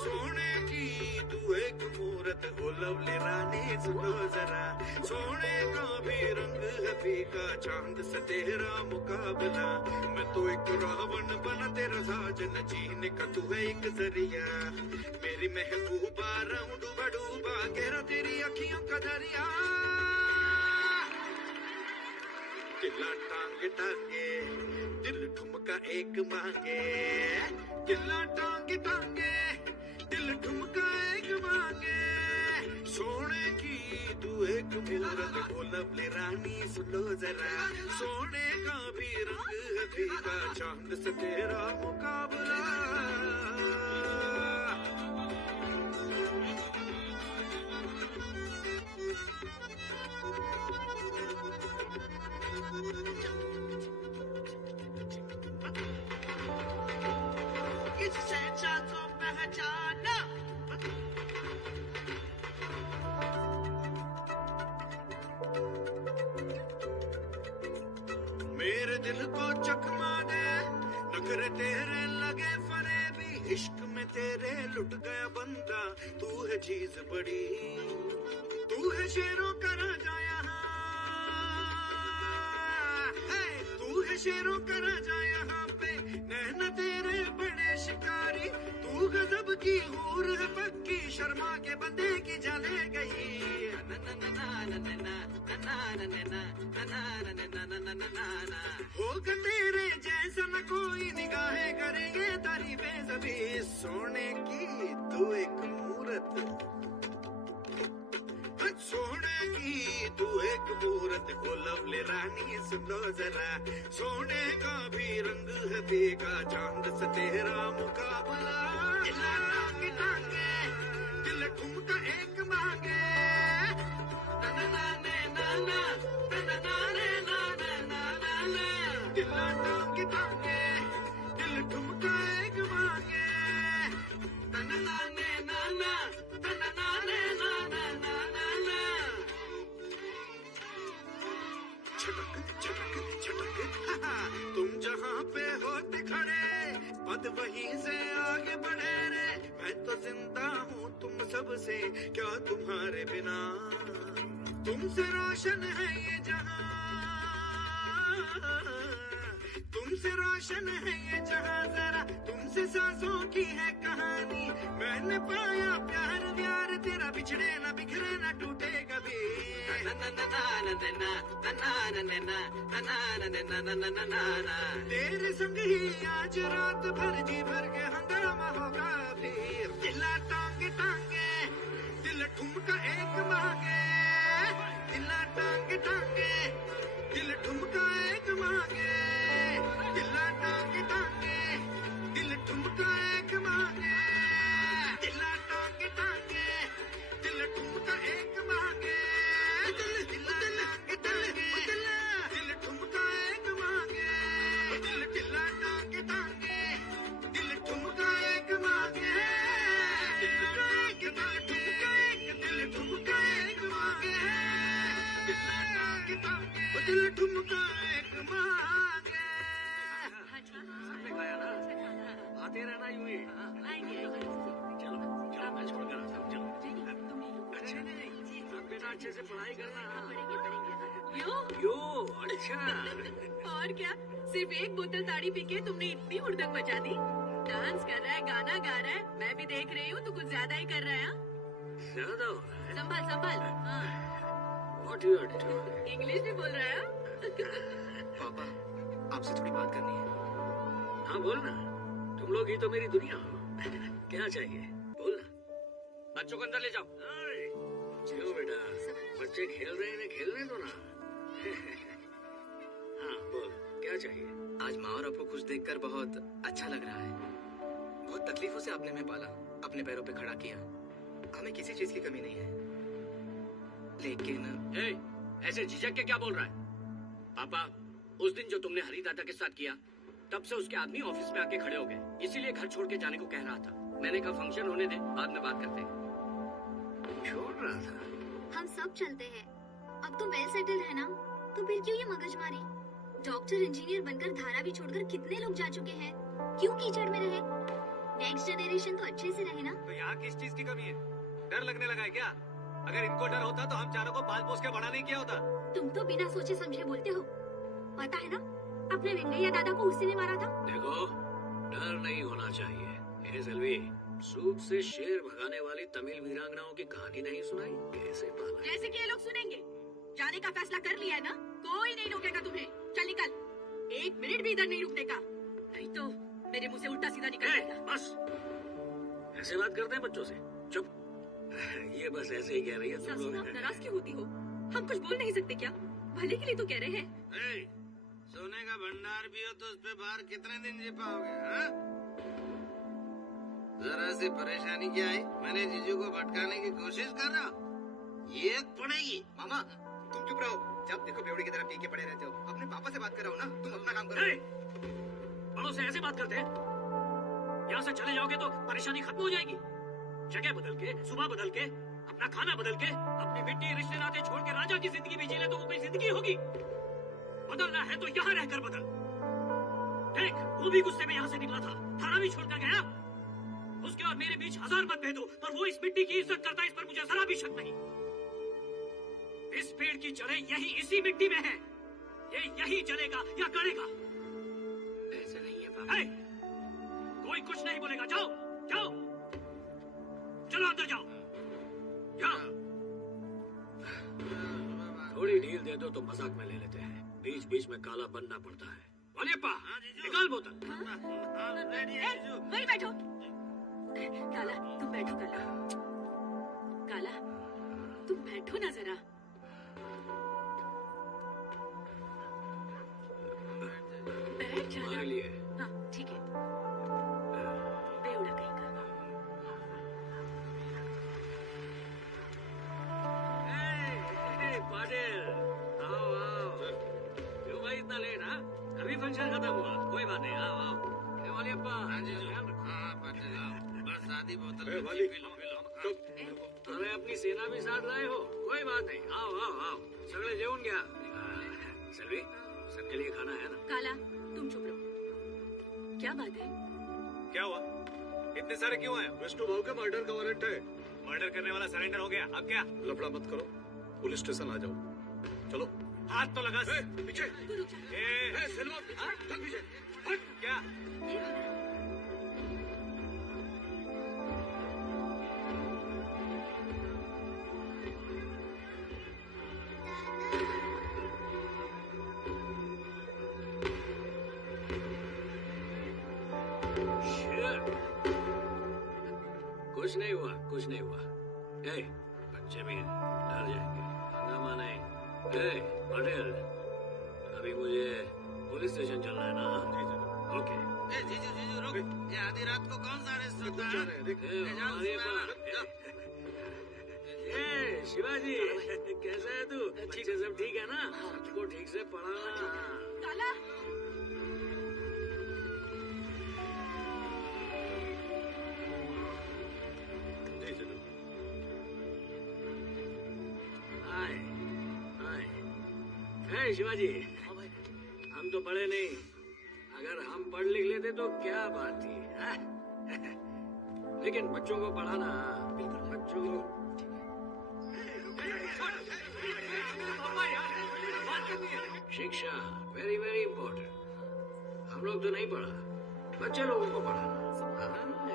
सोने की तू एक मूरत, ओ लवली रानी सुन लो जरा। सोने का भी रंग है फीका, चांद से तेरा मुकाबला। मैं तो एक रावण बना तेरा साजन, जीने का तू है एक जरिया। मेरी महबूबा रहूं डूबा डूबा, गहरा तेरी अखियों का दरिया। दिला टांगे टांगे, दिल ठुमका एक मांगे। दिला टांगे टांगे, दिल ठुमका एक मांगे। सोने की तू एक मूरत, ओ लवली रानी सुनो जरा। सोने का भी रंग है फीका, चांद से तेरा मुकाबला। किससे चाहूं पहचाना, मेरे दिल को चकमा दे, नखरे तेरे लगे फरेबी। इश्क में तेरे लुट गया बंदा, तू है चीज बड़ी, तू है शेरों का राजा यहाँ। तू है शेरों का राजा यहाँ पे, नैना तेरे बड़े शिकारी। तू गजब की हूर है पक्की, शर्मा के बंदे की जाने गई। होगा तेरे जैसा न कोई, निगाहें करेंगे तारीफें सभी। सोने की तू एक मूरत, सोने आई तू एक मूरत हो लवली रानी सुनो जरा सोने का भी रंग है देखा चांद से तेरा मुकाबला दिला टांगे टांगे दिल ठुमका एक मांगे तनना ने नाना तनना ने नाना नाना दिला टांगे टांगे दिल ठुमका एक मांगे तनना ने नाना तनना ने नाना नाना छटक छटक छटक तुम जहाँ पे होते खड़े पद वहीं से आगे बढ़े रे मैं तो जिंदा हूँ तुम सबसे क्या तुम्हारे बिना तुमसे रोशन है ये जहाँ तुमसे रोशन है ये जहाँ जरा तुमसे सांसों की है कहानी मैंने पाया प्यार व्यार तेरा बिछड़े ना बिखरे ना टूटे कभी तेरे संग ही आज रात भर जी भर के हंगामा होगा फिर दिला टांगे टांगे दिल ठुमका एक मांगे दिला टांगे टांगे दिल ठुमका एक मांगे दिला टांगे टांगे दिल ठुमका एक मांगे दिला टांगे टांगे दिल ठुमका एक मांगे दिला टांगे टांगे दिल ठुमका एक मांगे दिला टांगे टांगे दिल ठुमका एक मांगे दिल ठुमका एक मांगे दिला टांगे टांगे दिल ठुमका एक मांगे आते रहना यूं ही चलो चलो मैं छोड़कर आता हूँ चलो अच्छा अब बेटा अच्छे से पढ़ाई करना यो अच्छा और क्या सिर्फ एक बोतल ताड़ी पी के तुमने इतनी हुड़दंग मचा दी डांस कर रहा है गाना गा रहा है मैं भी देख रही हूँ तू कुछ ज्यादा ही कर रहा है ज्यादा हो रहा है संभाल संभाल What you are doing? English भी बोल रहा है पापा आपसे थोड़ी बात करनी है हाँ बोलना तुम लोग ही तो मेरी दुनिया हो क्या चाहिए बोलना बच्चों को अंदर ले जाओ क्यों बेटा बच्चे खेल रहे हैं खेलने दो ना हाँ बोल क्या चाहिए आज माँ और आपको खुश देखकर बहुत अच्छा लग रहा है बहुत तकलीफों से आपने हमें पाला अपने पैरों पे खड़ा किया हमें किसी चीज की कमी नहीं है लेकिन ऐसे झिझक के क्या बोल रहा है पापा उस दिन जो तुमने हरी दादा के साथ किया तब से उसके आदमी ऑफिस में आके खड़े हो गए इसीलिए घर छोड़ के जाने को कह रहा था मैंने कहा फंक्शन होने दे बाद में बात करते हैं छोड़ रहा था हम सब चलते हैं अब तो वेल सेटल है ना तो फिर क्यों ये मगजमारी डॉक्टर इंजीनियर बनकर धारा भी छोड़कर कितने लोग जा चुके हैं क्यों कीचड़ में रहे नेक्स्ट जनरेशन तो अच्छे से रहे ना तो यहाँ किस चीज की कमी है डर लगने लगा है क्या अगर इनको डर होता तो हम चारों को पाल पोस के बड़ा नहीं किया होता तुम तो बिना सोचे समझे बोलते हो पता है ना अपने वेंगैया दादा को उसी ने मारा था देखो डर नहीं होना चाहिए सेल्वी सूप से शेर भगाने वाली तमिल वीरांगनाओं की कहानी नहीं सुनाई कैसे पाला जैसे कि ये लोग सुनेंगे जाने का फैसला कर लिया है ना कोई नहीं रोकेगा तुम्हें चल निकल 1 मिनट भी इधर नहीं रुकने का नहीं तो मेरे मुंह से उल्टा सीधा निकल जाएगा बस ऐसे बात करते हैं बच्चों से चुप ये बस ऐसे ही कह रही है तुम लोग आप नाराज क्यों होती हो हम कुछ बोल नहीं सकते क्या भले के लिए तो कह रहे हैं सोने का भंडार भी हो तो उस पे बाहर कितने दिन जी पाओगे हाँ? जरा सी परेशानी क्या आई मैंने जीजू को भटकाने की कोशिश कर रहा हूँ ये पड़ेगी मामा तुम चुप रहो जब देखो बेवड़ी की तरफ टीके पड़े रहते हो अपने पापा से बात कराओ ना तुम अपना काम करो बड़ों से ऐसे बात करते हैं यहाँ से चले जाओगे तो परेशानी खत्म हो जाएगी जगह बदल के सुबह बदल के अपना खाना बदल के अपनी मिट्टी रिश्ते नाते छोड़ के राजा की जिंदगी भी जी ले तो वो कोई जिंदगी होगी बदलना है तो यहाँ रहकर बदल देख वो भी गुस्से में यहाँ से निकला था थाना भी छोड़कर गया उसके और मेरे बीच 1000 मतभेद हो पर वो इस मिट्टी की इज्जत करता है इस पर मुझे जरा भी शक नहीं इस पेड़ की जड़ें यही इसी मिट्टी में है ये यही जलेगा या गड़ेगा ऐसे नहीं है पापा कोई कुछ नहीं बोलेगा जाओ जाओ चलो अंदर जाओ जाओ थोड़ी ढील दे दो तो मजाक में ले लेते हैं बीच बीच में काला बनना पड़ता है वालियप्पा निकाल बोतल वही बैठो काला तुम बैठो काला काला तुम बैठो ना जरा फंक्शन खत्म हुआ, कोई बात नहीं। आओ आओ। ए वाली अप्पा। हाँ जी हाँ पाटिल बस आधी बोतल ए, में वाली। पी लो अरे अपनी सेना भी साथ लाए हो, कोई बात नहीं। आओ आओ आओ, सगळे जेवून घ्या। सेल्वी, सबके लिए खाना है ना? काला तुम चुप रहो। क्या बात है? क्या हुआ? इतने सारे क्यों आए? विष्णु भाव के मर्डर का वारंट है। मर्डर करने वाला सरेंडर हो गया, अब क्या? लफड़ा मत करो, पुलिस स्टेशन आ जाओ। चलो। हाथ तो लगा। पीछे। सेल्वा, चल पीछे। हट। क्या? कुछ नहीं हुआ, कुछ नहीं हुआ। ए, बच्चे भी डर जाएंगे, हंगामा नहीं। ए, पटेल, अभी मुझे पुलिस स्टेशन चलना है ना? ओके। जीजू रुक, ये आधी रात को कौन सा अरेस्ट होता है? ए, शिवाजी, कैसा है तू? बच्चे सब ठीक है ना? सबको ठीक से पढ़ाना। काला शिवाजी, हम तो पढ़े नहीं, अगर हम पढ़ लिख लेते तो क्या बात थी, लेकिन बच्चों को पढ़ाना, बच्चों को शिक्षा वेरी वेरी इम्पोर्टेंट। हम लोग तो नहीं पढ़ा, बच्चे लोगों को पढ़ाना,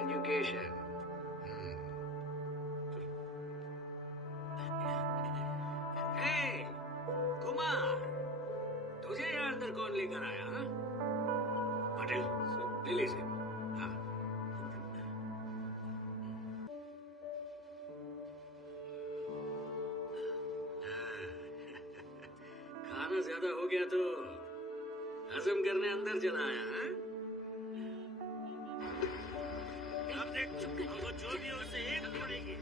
एजुकेशन। तुझे यहाँ अंदर कौन लेकर आया? हा? पटेल, दिल्ली से। हाँ। खाना ज्यादा हो गया तो हजम करने अंदर चला आया। हा? अब देख, वो जो भी हो उसे एक तोड़ेंगे।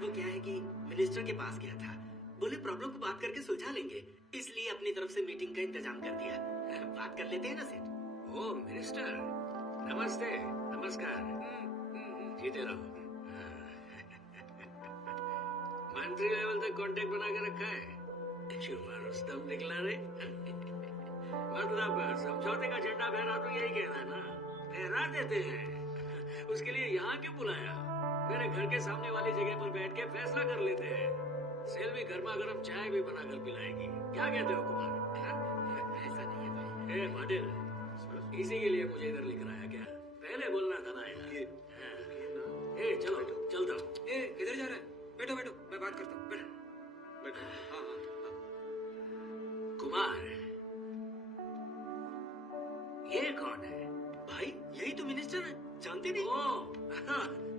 वो क्या है कि मिनिस्टर के पास गया था, बोले प्रॉब्लम को बात करके सुलझा लेंगे, इसलिए अपनी तरफ से मीटिंग का इंतजाम कर दिया। बात कर लेते हैं ना सेठ? ओ मिनिस्टर, नमस्ते, नमस्कार, जीते रहो। मंत्री लेवल तक कांटेक्ट बना के रखा है, शुमार रुस्तम निकला रे। मतलब समझौते का झंडा फहरा तो यही कहना ना, फहरा देते हैं। उसके लिए यहाँ क्यों बुलाया? मेरे घर के सामने वाली जगह पर बैठ के फैसला कर लेते हैं। सेल्वी गर्मा गर्म चाय भी बनाकर पिलाएगी, क्या कहते हो कुमार? ऐसा नहीं है भाई। ए पाटिल, इसी के लिए मुझे इधर लेकर आया क्या? पहले बोलना था ना यार। ए चलो, चलता हूँ। ए किधर जा रहा है? बैठो बैठो, मैं बात करता हूँ। बैठो। हाँ हाँ। कुमार, ये कौन है? भाई यही तो मिनिस्टर है, जानते नहीं? ओ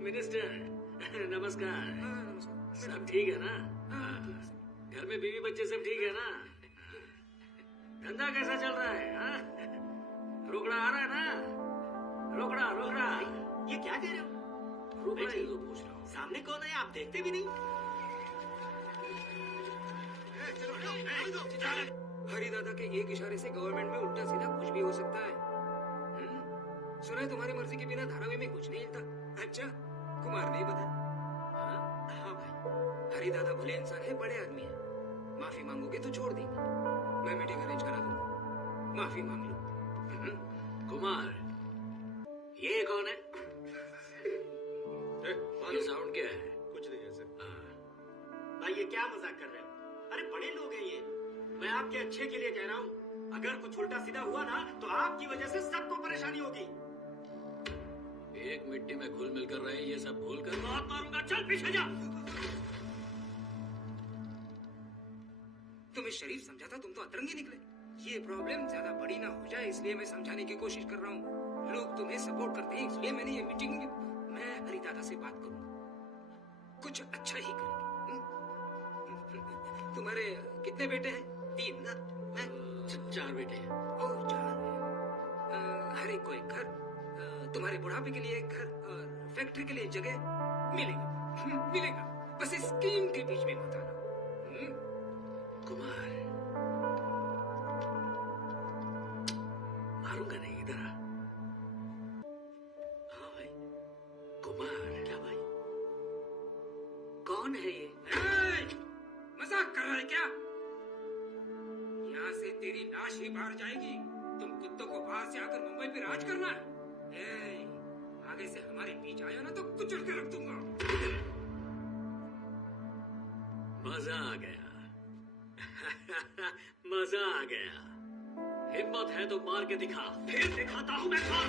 मिनिस्टर, नमस्कार। सब ठीक है ना? घर में बीवी बच्चे सब ठीक है ना? धंधा कैसा चल रहा है? रोकड़ा आ रहा है ना? रोकड़ा। ये क्या कह रहे हो? रोकड़ा ही तो पूछ रहा हूँ। सामने कौन है, आप देखते भी नहीं? हरी दादा के एक इशारे से गवर्नमेंट में उल्टा सीधा कुछ भी हो सकता है। सुना है तुम्हारी मर्जी के बिना धारावी में कुछ नहीं हिलता। अच्छा, कुमार नहीं पता? हाँ भाई, हरी दादा भले इंसान है, बड़े आदमी है। माफी मांगोगे तो छोड़ देंगे, मैं मीटिंग अरेंज करा दूंगा, माफी मांग लो। कुमार, ये कौन है? ये साउंड क्या है? कुछ नहीं है सर। भाई ये क्या मजाक कर रहे हो? अरे बड़े लोग हैं ये, मैं आपके अच्छे के लिए कह रहा हूँ। अगर कुछ उल्टा सीधा हुआ ना तो आपकी वजह से सबको परेशानी होगी। एक मिट्टी में घुल मिल कर रहे, ये सब भूल कर बहुत मारूंगा, चल पीछे जा। तुम्हें शरीफ समझा था, तुम तो अतरंगी निकले। ये प्रॉब्लम ज्यादा बड़ी ना हो जाए इसलिए मैं समझाने की कोशिश कर रहा हूँ। लोग तुम्हें सपोर्ट करते हैं इसलिए मैंने ये मीटिंग, मैं हरिदादा से बात करूंगा, कुछ अच्छा ही करेंगे। तुम्हारे कितने बेटे हैं? 3 ना? 4 बेटे हैं। ओह 4 हैं। हर एक को एक घर, तुम्हारे बुढ़ापे के लिए एक घर और फैक्ट्री के लिए जगह मिलेगा। बस इस स्कीम के बीच में मत आना। कुमार, कौन है ये? मजाक कर रहा है क्या? यहाँ से तेरी लाश ही बाहर जाएगी। तुम कुत्तों को बाहर से आकर मुंबई पे राज करना है। आगे से हमारे बीच आया ना तो कुचल के रख दूंगा। मजा आ गया। मजा आ गया। हिम्मत है तो मार के दिखा। फिर दिखाता हूँ मैं कौन।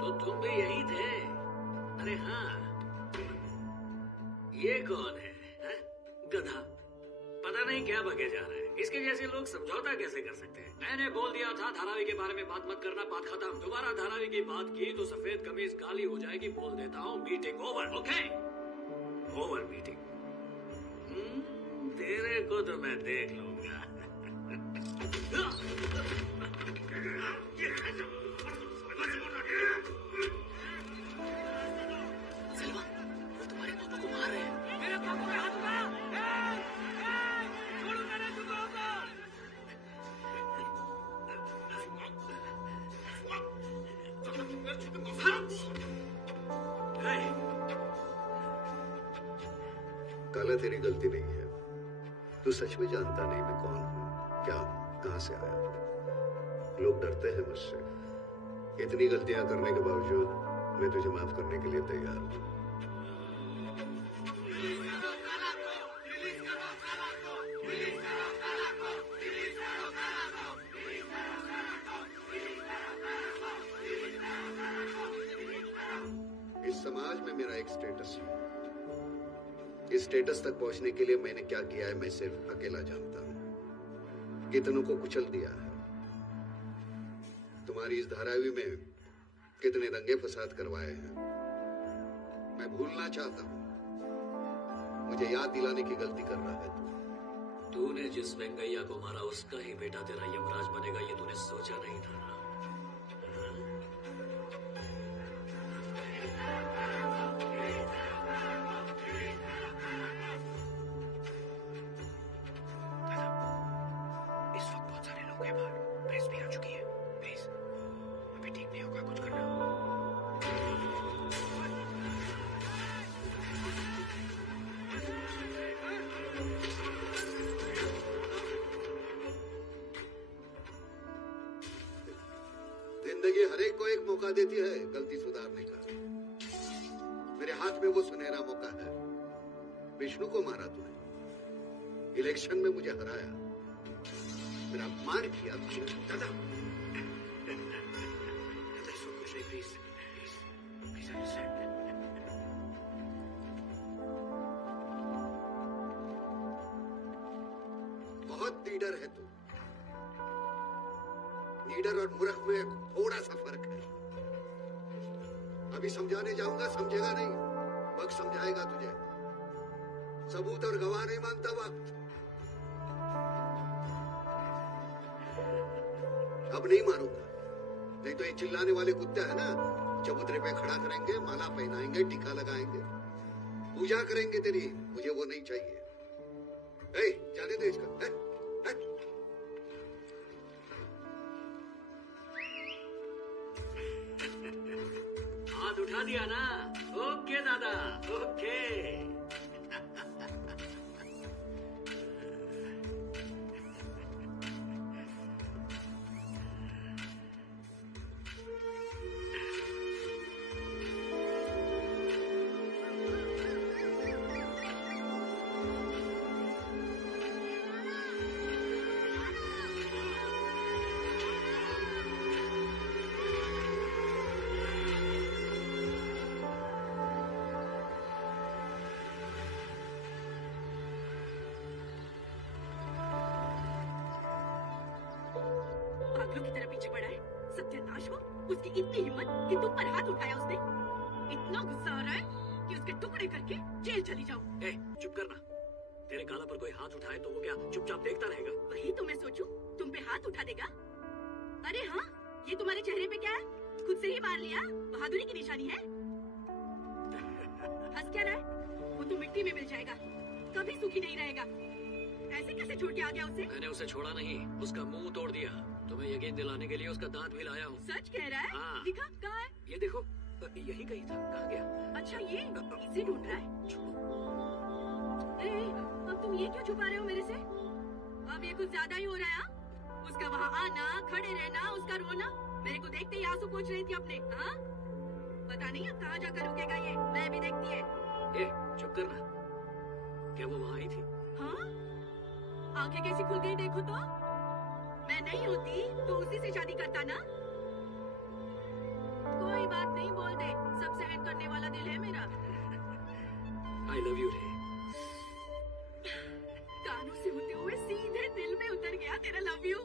तो तुम भी यही थे? अरे हाँ, ये कौन है? गधा, पता नहीं क्या बके जा रहा है। इसके जैसे लोग समझौता कैसे कर सकते हैं? मैंने बोल दिया था धारावी के बारे में बात मत करना, बात खत्म। दोबारा धारावी की बात की तो सफेद कमीज काली हो जाएगी। बोल देता हूँ, meeting over. Okay, over meeting. तेरे को तो मैं देख लूंगा। सलवा, वो तुम्हारे पापा को मार रहे हैं। मेरे पापा पे हाथ उठा। छोड़ूंगा नहीं तुमको। काला, तेरी गलती नहीं है। तू सच में जानता नहीं मैं कौन हूँ, क्या हूँ, कहाँ से आया हूँ। लोग डरते हैं मुझसे। इतनी गलतियां करने के बावजूद मैं तुझे माफ करने के लिए तैयार हूँ। इस समाज में मेरा एक स्टेटस है। इस स्टेटस तक पहुंचने के लिए मैंने क्या किया है मैं सिर्फ अकेला जानता हूं। कितनों को कुचल दिया है। तुम्हारी इस धारावी में कितने दंगे फसाद करवाए हैं मैं भूलना चाहता हूं। मुझे याद दिलाने की गलती कर रहा है तू। तूने जिस वेंगैया को मारा उसका ही बेटा तेरा यमराज बनेगा, ये तूने सोचा नहीं था। इस वक्त बहुत सारे लोग हैं बाहर, प्रेस भी आ चुकी है। प्लीज अभी ठीक नहीं होगा, कुछ करना। जिंदगी हर एक को एक मौका देती है गलती सुधारने का। मेरे हाथ में वो सुनहरा मौका है। विष्णु को मारा तूने, इलेक्शन में मुझे हराया, मेरा अपमान किया तूने। दादा, इसको कुछ नहीं, प्लीज प्लीज अंडरस्टैंड। बहुत लीडर है तू। लीडर और मूर्ख में थोड़ा सा फर्क है। अभी समझाने जाऊंगा, समझेगा नहीं, वक्त समझाएगा तुझे। सबूत और गवाह नहीं मानता वक्त। अब नहीं मारूंगा, नहीं तो ये चिल्लाने वाले कुत्ते हैं ना, चबूतरे पे खड़ा करेंगे, माला पहनाएंगे, टीका लगाएंगे, पूजा करेंगे तेरी। मुझे वो नहीं चाहिए। जाने दे इसका। हाथ उठा दिया ना? ओके दादा, ओके। पागलों की तरह पीछे पड़ा है। सत्यानाश हो, उसकी इतनी हिम्मत कि तुम पर हाथ उठाया उसने। इतना गुस्सा आ रहा है कि उसके टुकड़े करके जेल चली जाऊं। चुप करना। तेरे काला पर कोई हाथ उठाए तो वो क्या चुपचाप देखता रहेगा? वही तो मैं सोचूं, तुम पे हाथ उठा देगा? अरे हाँ, ये तुम्हारे चेहरे पे क्या है? खुद से ही मार लिया? बहादुरी की निशानी है? हंस क्या रहा है? वो तो मिट्टी में मिल जाएगा, कभी सुखी नहीं रहेगा। ऐसे कैसे छोड़ के आ गया उसे? मैंने उसे छोड़ा नहीं, उसका मुंह तोड़ दिया। तुम्हें यकीन दिलाने के लिए उसका दांत भी लाया हूँ। सच कह रहा है? हाँ। दिखा, कहाँ है? ये देखो, यही कहीं था। कहाँ गया? अच्छा, ये इसे ढूंढ रहा है। ए, अब तुम ये क्यों छुपा रहे हो मेरे से? अब ये कुछ ज्यादा ही हो रहा है। हाँ? उसका वहाँ आना, खड़े रहना, उसका रोना, मेरे को देखते ही आंसू पोंछ रही थी अपने। हाँ? पता नहीं अब कहाँ जाकर रुकेगा ये, मैं भी देखती है। ए, चुप करना। क्या वो वहाँ आई थी? हाँ? आंखें कैसी खुल गई देखो तो। मैं नहीं होती तो उसी से शादी करता ना। कोई बात नहीं, बोल दे, सब सहन करने वाला दिल है मेरा। I love you, रे। कानों से होते हुए सीधे दिल में उतर गया तेरा लव यू।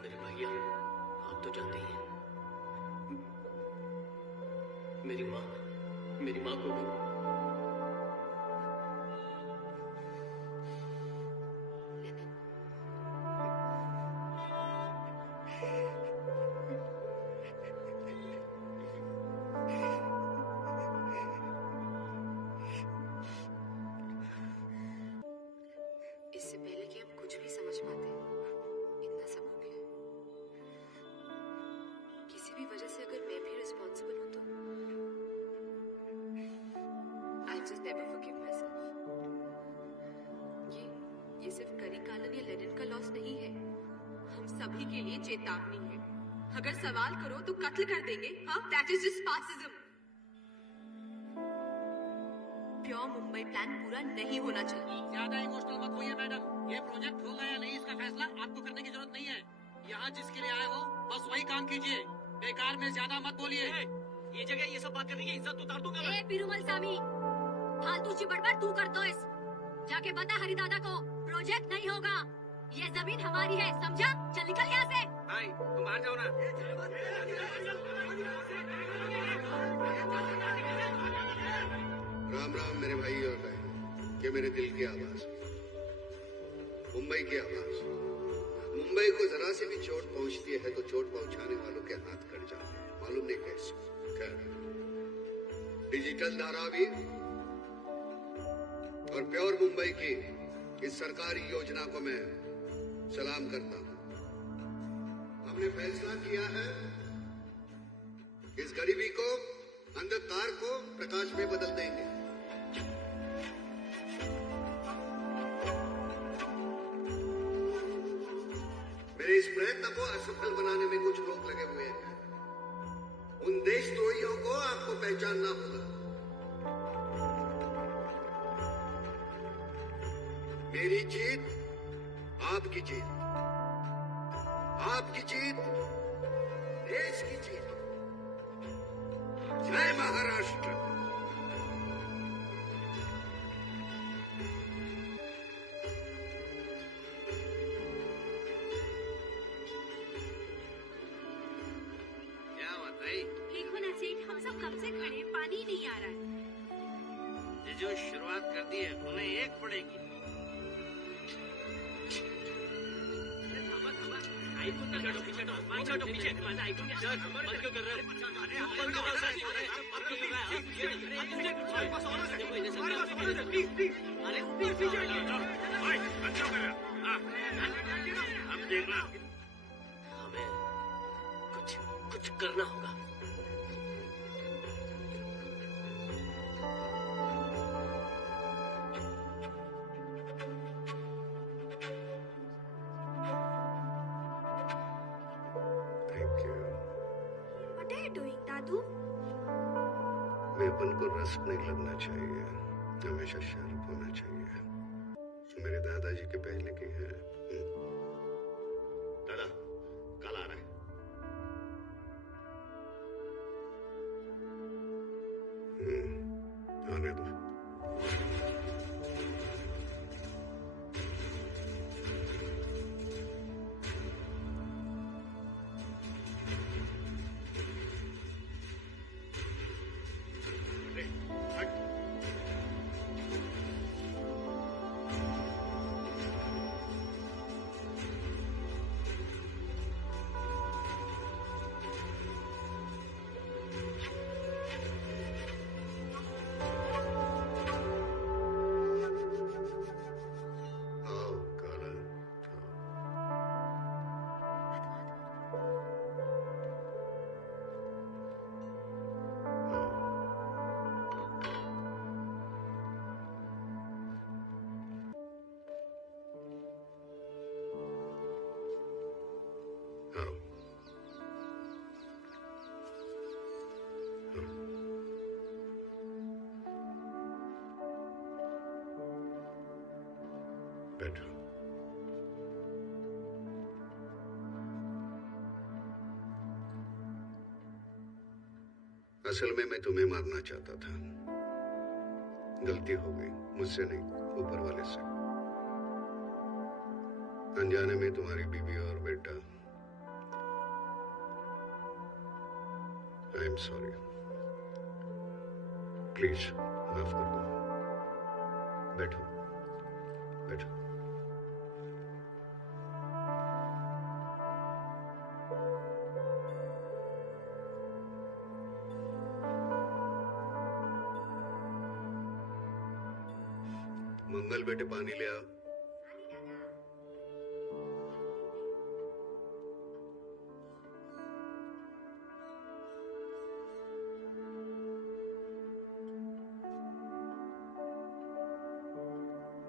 मेरे भैया, आप तो जानते ही हैं, मेरी माँ को भी इससे पहले कि हम कुछ भी समझ पाते, इतना सब हो गया। किसी भी वजह से अगर मैं भी रिस्पॉन्सिबल हूं तो I'll just never forgive myself. ये सिर्फ करिकालन या लेनिन का लॉस नहीं है, हम सभी के लिए चेतावनी है। अगर सवाल करो तो कत्ल कर देंगे। हाँ, that is just fascism. Pure Mumbai plan पूरा नहीं होना चाहिए। ज्यादा इमोशनल मत होइए मैडम, ये प्रोजेक्ट होगा या नहीं इसका फैसला आपको करने की जरूरत नहीं है। यहाँ जिसके लिए आए हो बस वही काम कीजिए, बेकार में ज्यादा मत बोलिए। ये जगह ये सब बात करने की इज्जत उतार दूंगा मैं। पेरुमल स्वामी, फालतू बड़बड़ तू करतो इस, जाके बता हरि दादा को प्रोजेक्ट नहीं होगा, ये जमीन हमारी है, समझा? चल निकल यहाँ से। भाई तुम बाहर जाओ ना। राम राम मेरे भाई और बहन, ये मेरे दिल की आवाज, मुंबई की आवाज। मुंबई को जरा से भी चोट पहुंचती है तो चोट पहुंचाने वालों के हाथ कट जाते हैं, मालूम नहीं कैसे। खैर, डिजिटल धारावी और प्योर मुंबई की इस सरकारी योजना को मैं सलाम करता हूं। हमने फैसला किया है इस गरीबी को, अंधकार को प्रकाश में बदल देंगे। मेरे इस प्रयत्न को असफल बनाने में कुछ लोग लगे हुए हैं। उन देशद्रोहियों को आपको पहचानना होगा। मेरी जीत आपकी जीत, आपकी जीत देश की जीत। जय महाराष्ट्र। क्या बात है? देखो ना सेठ, हम सब कब से खड़े, पानी नहीं आ रहा है। जो शुरुआत कर दी है उन्हें एक पड़ेगी। पीछे माझा ऐकून घ्या। बंद क्यों कर रहे देखना, हमें कुछ करना होगा। What are you doing, दादू? मेपन को रस नहीं लगना चाहिए, हमेशा शार्प होना चाहिए। मेरे दादाजी के पहले की है। दादा कल आ रहा है। आने दो। बैठो। असल में मैं तुम्हें मारना चाहता था, गलती हो गई, मुझसे नहीं, ऊपर वाले से। अनजाने में तुम्हारी बीवी और बेटा। आई एम सॉरी, प्लीज माफ कर दो। बैठो बैठो। मंगल बेटे पानी ले आओ।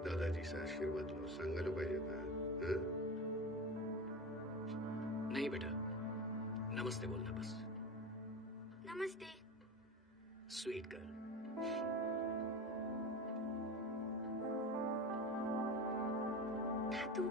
दादाजी से आशीर्वाद लो, सांगायला पाहिजे ना। हं? नहीं बेटा, नमस्ते बोलना बस। नमस्ते। Sweet girl. दादू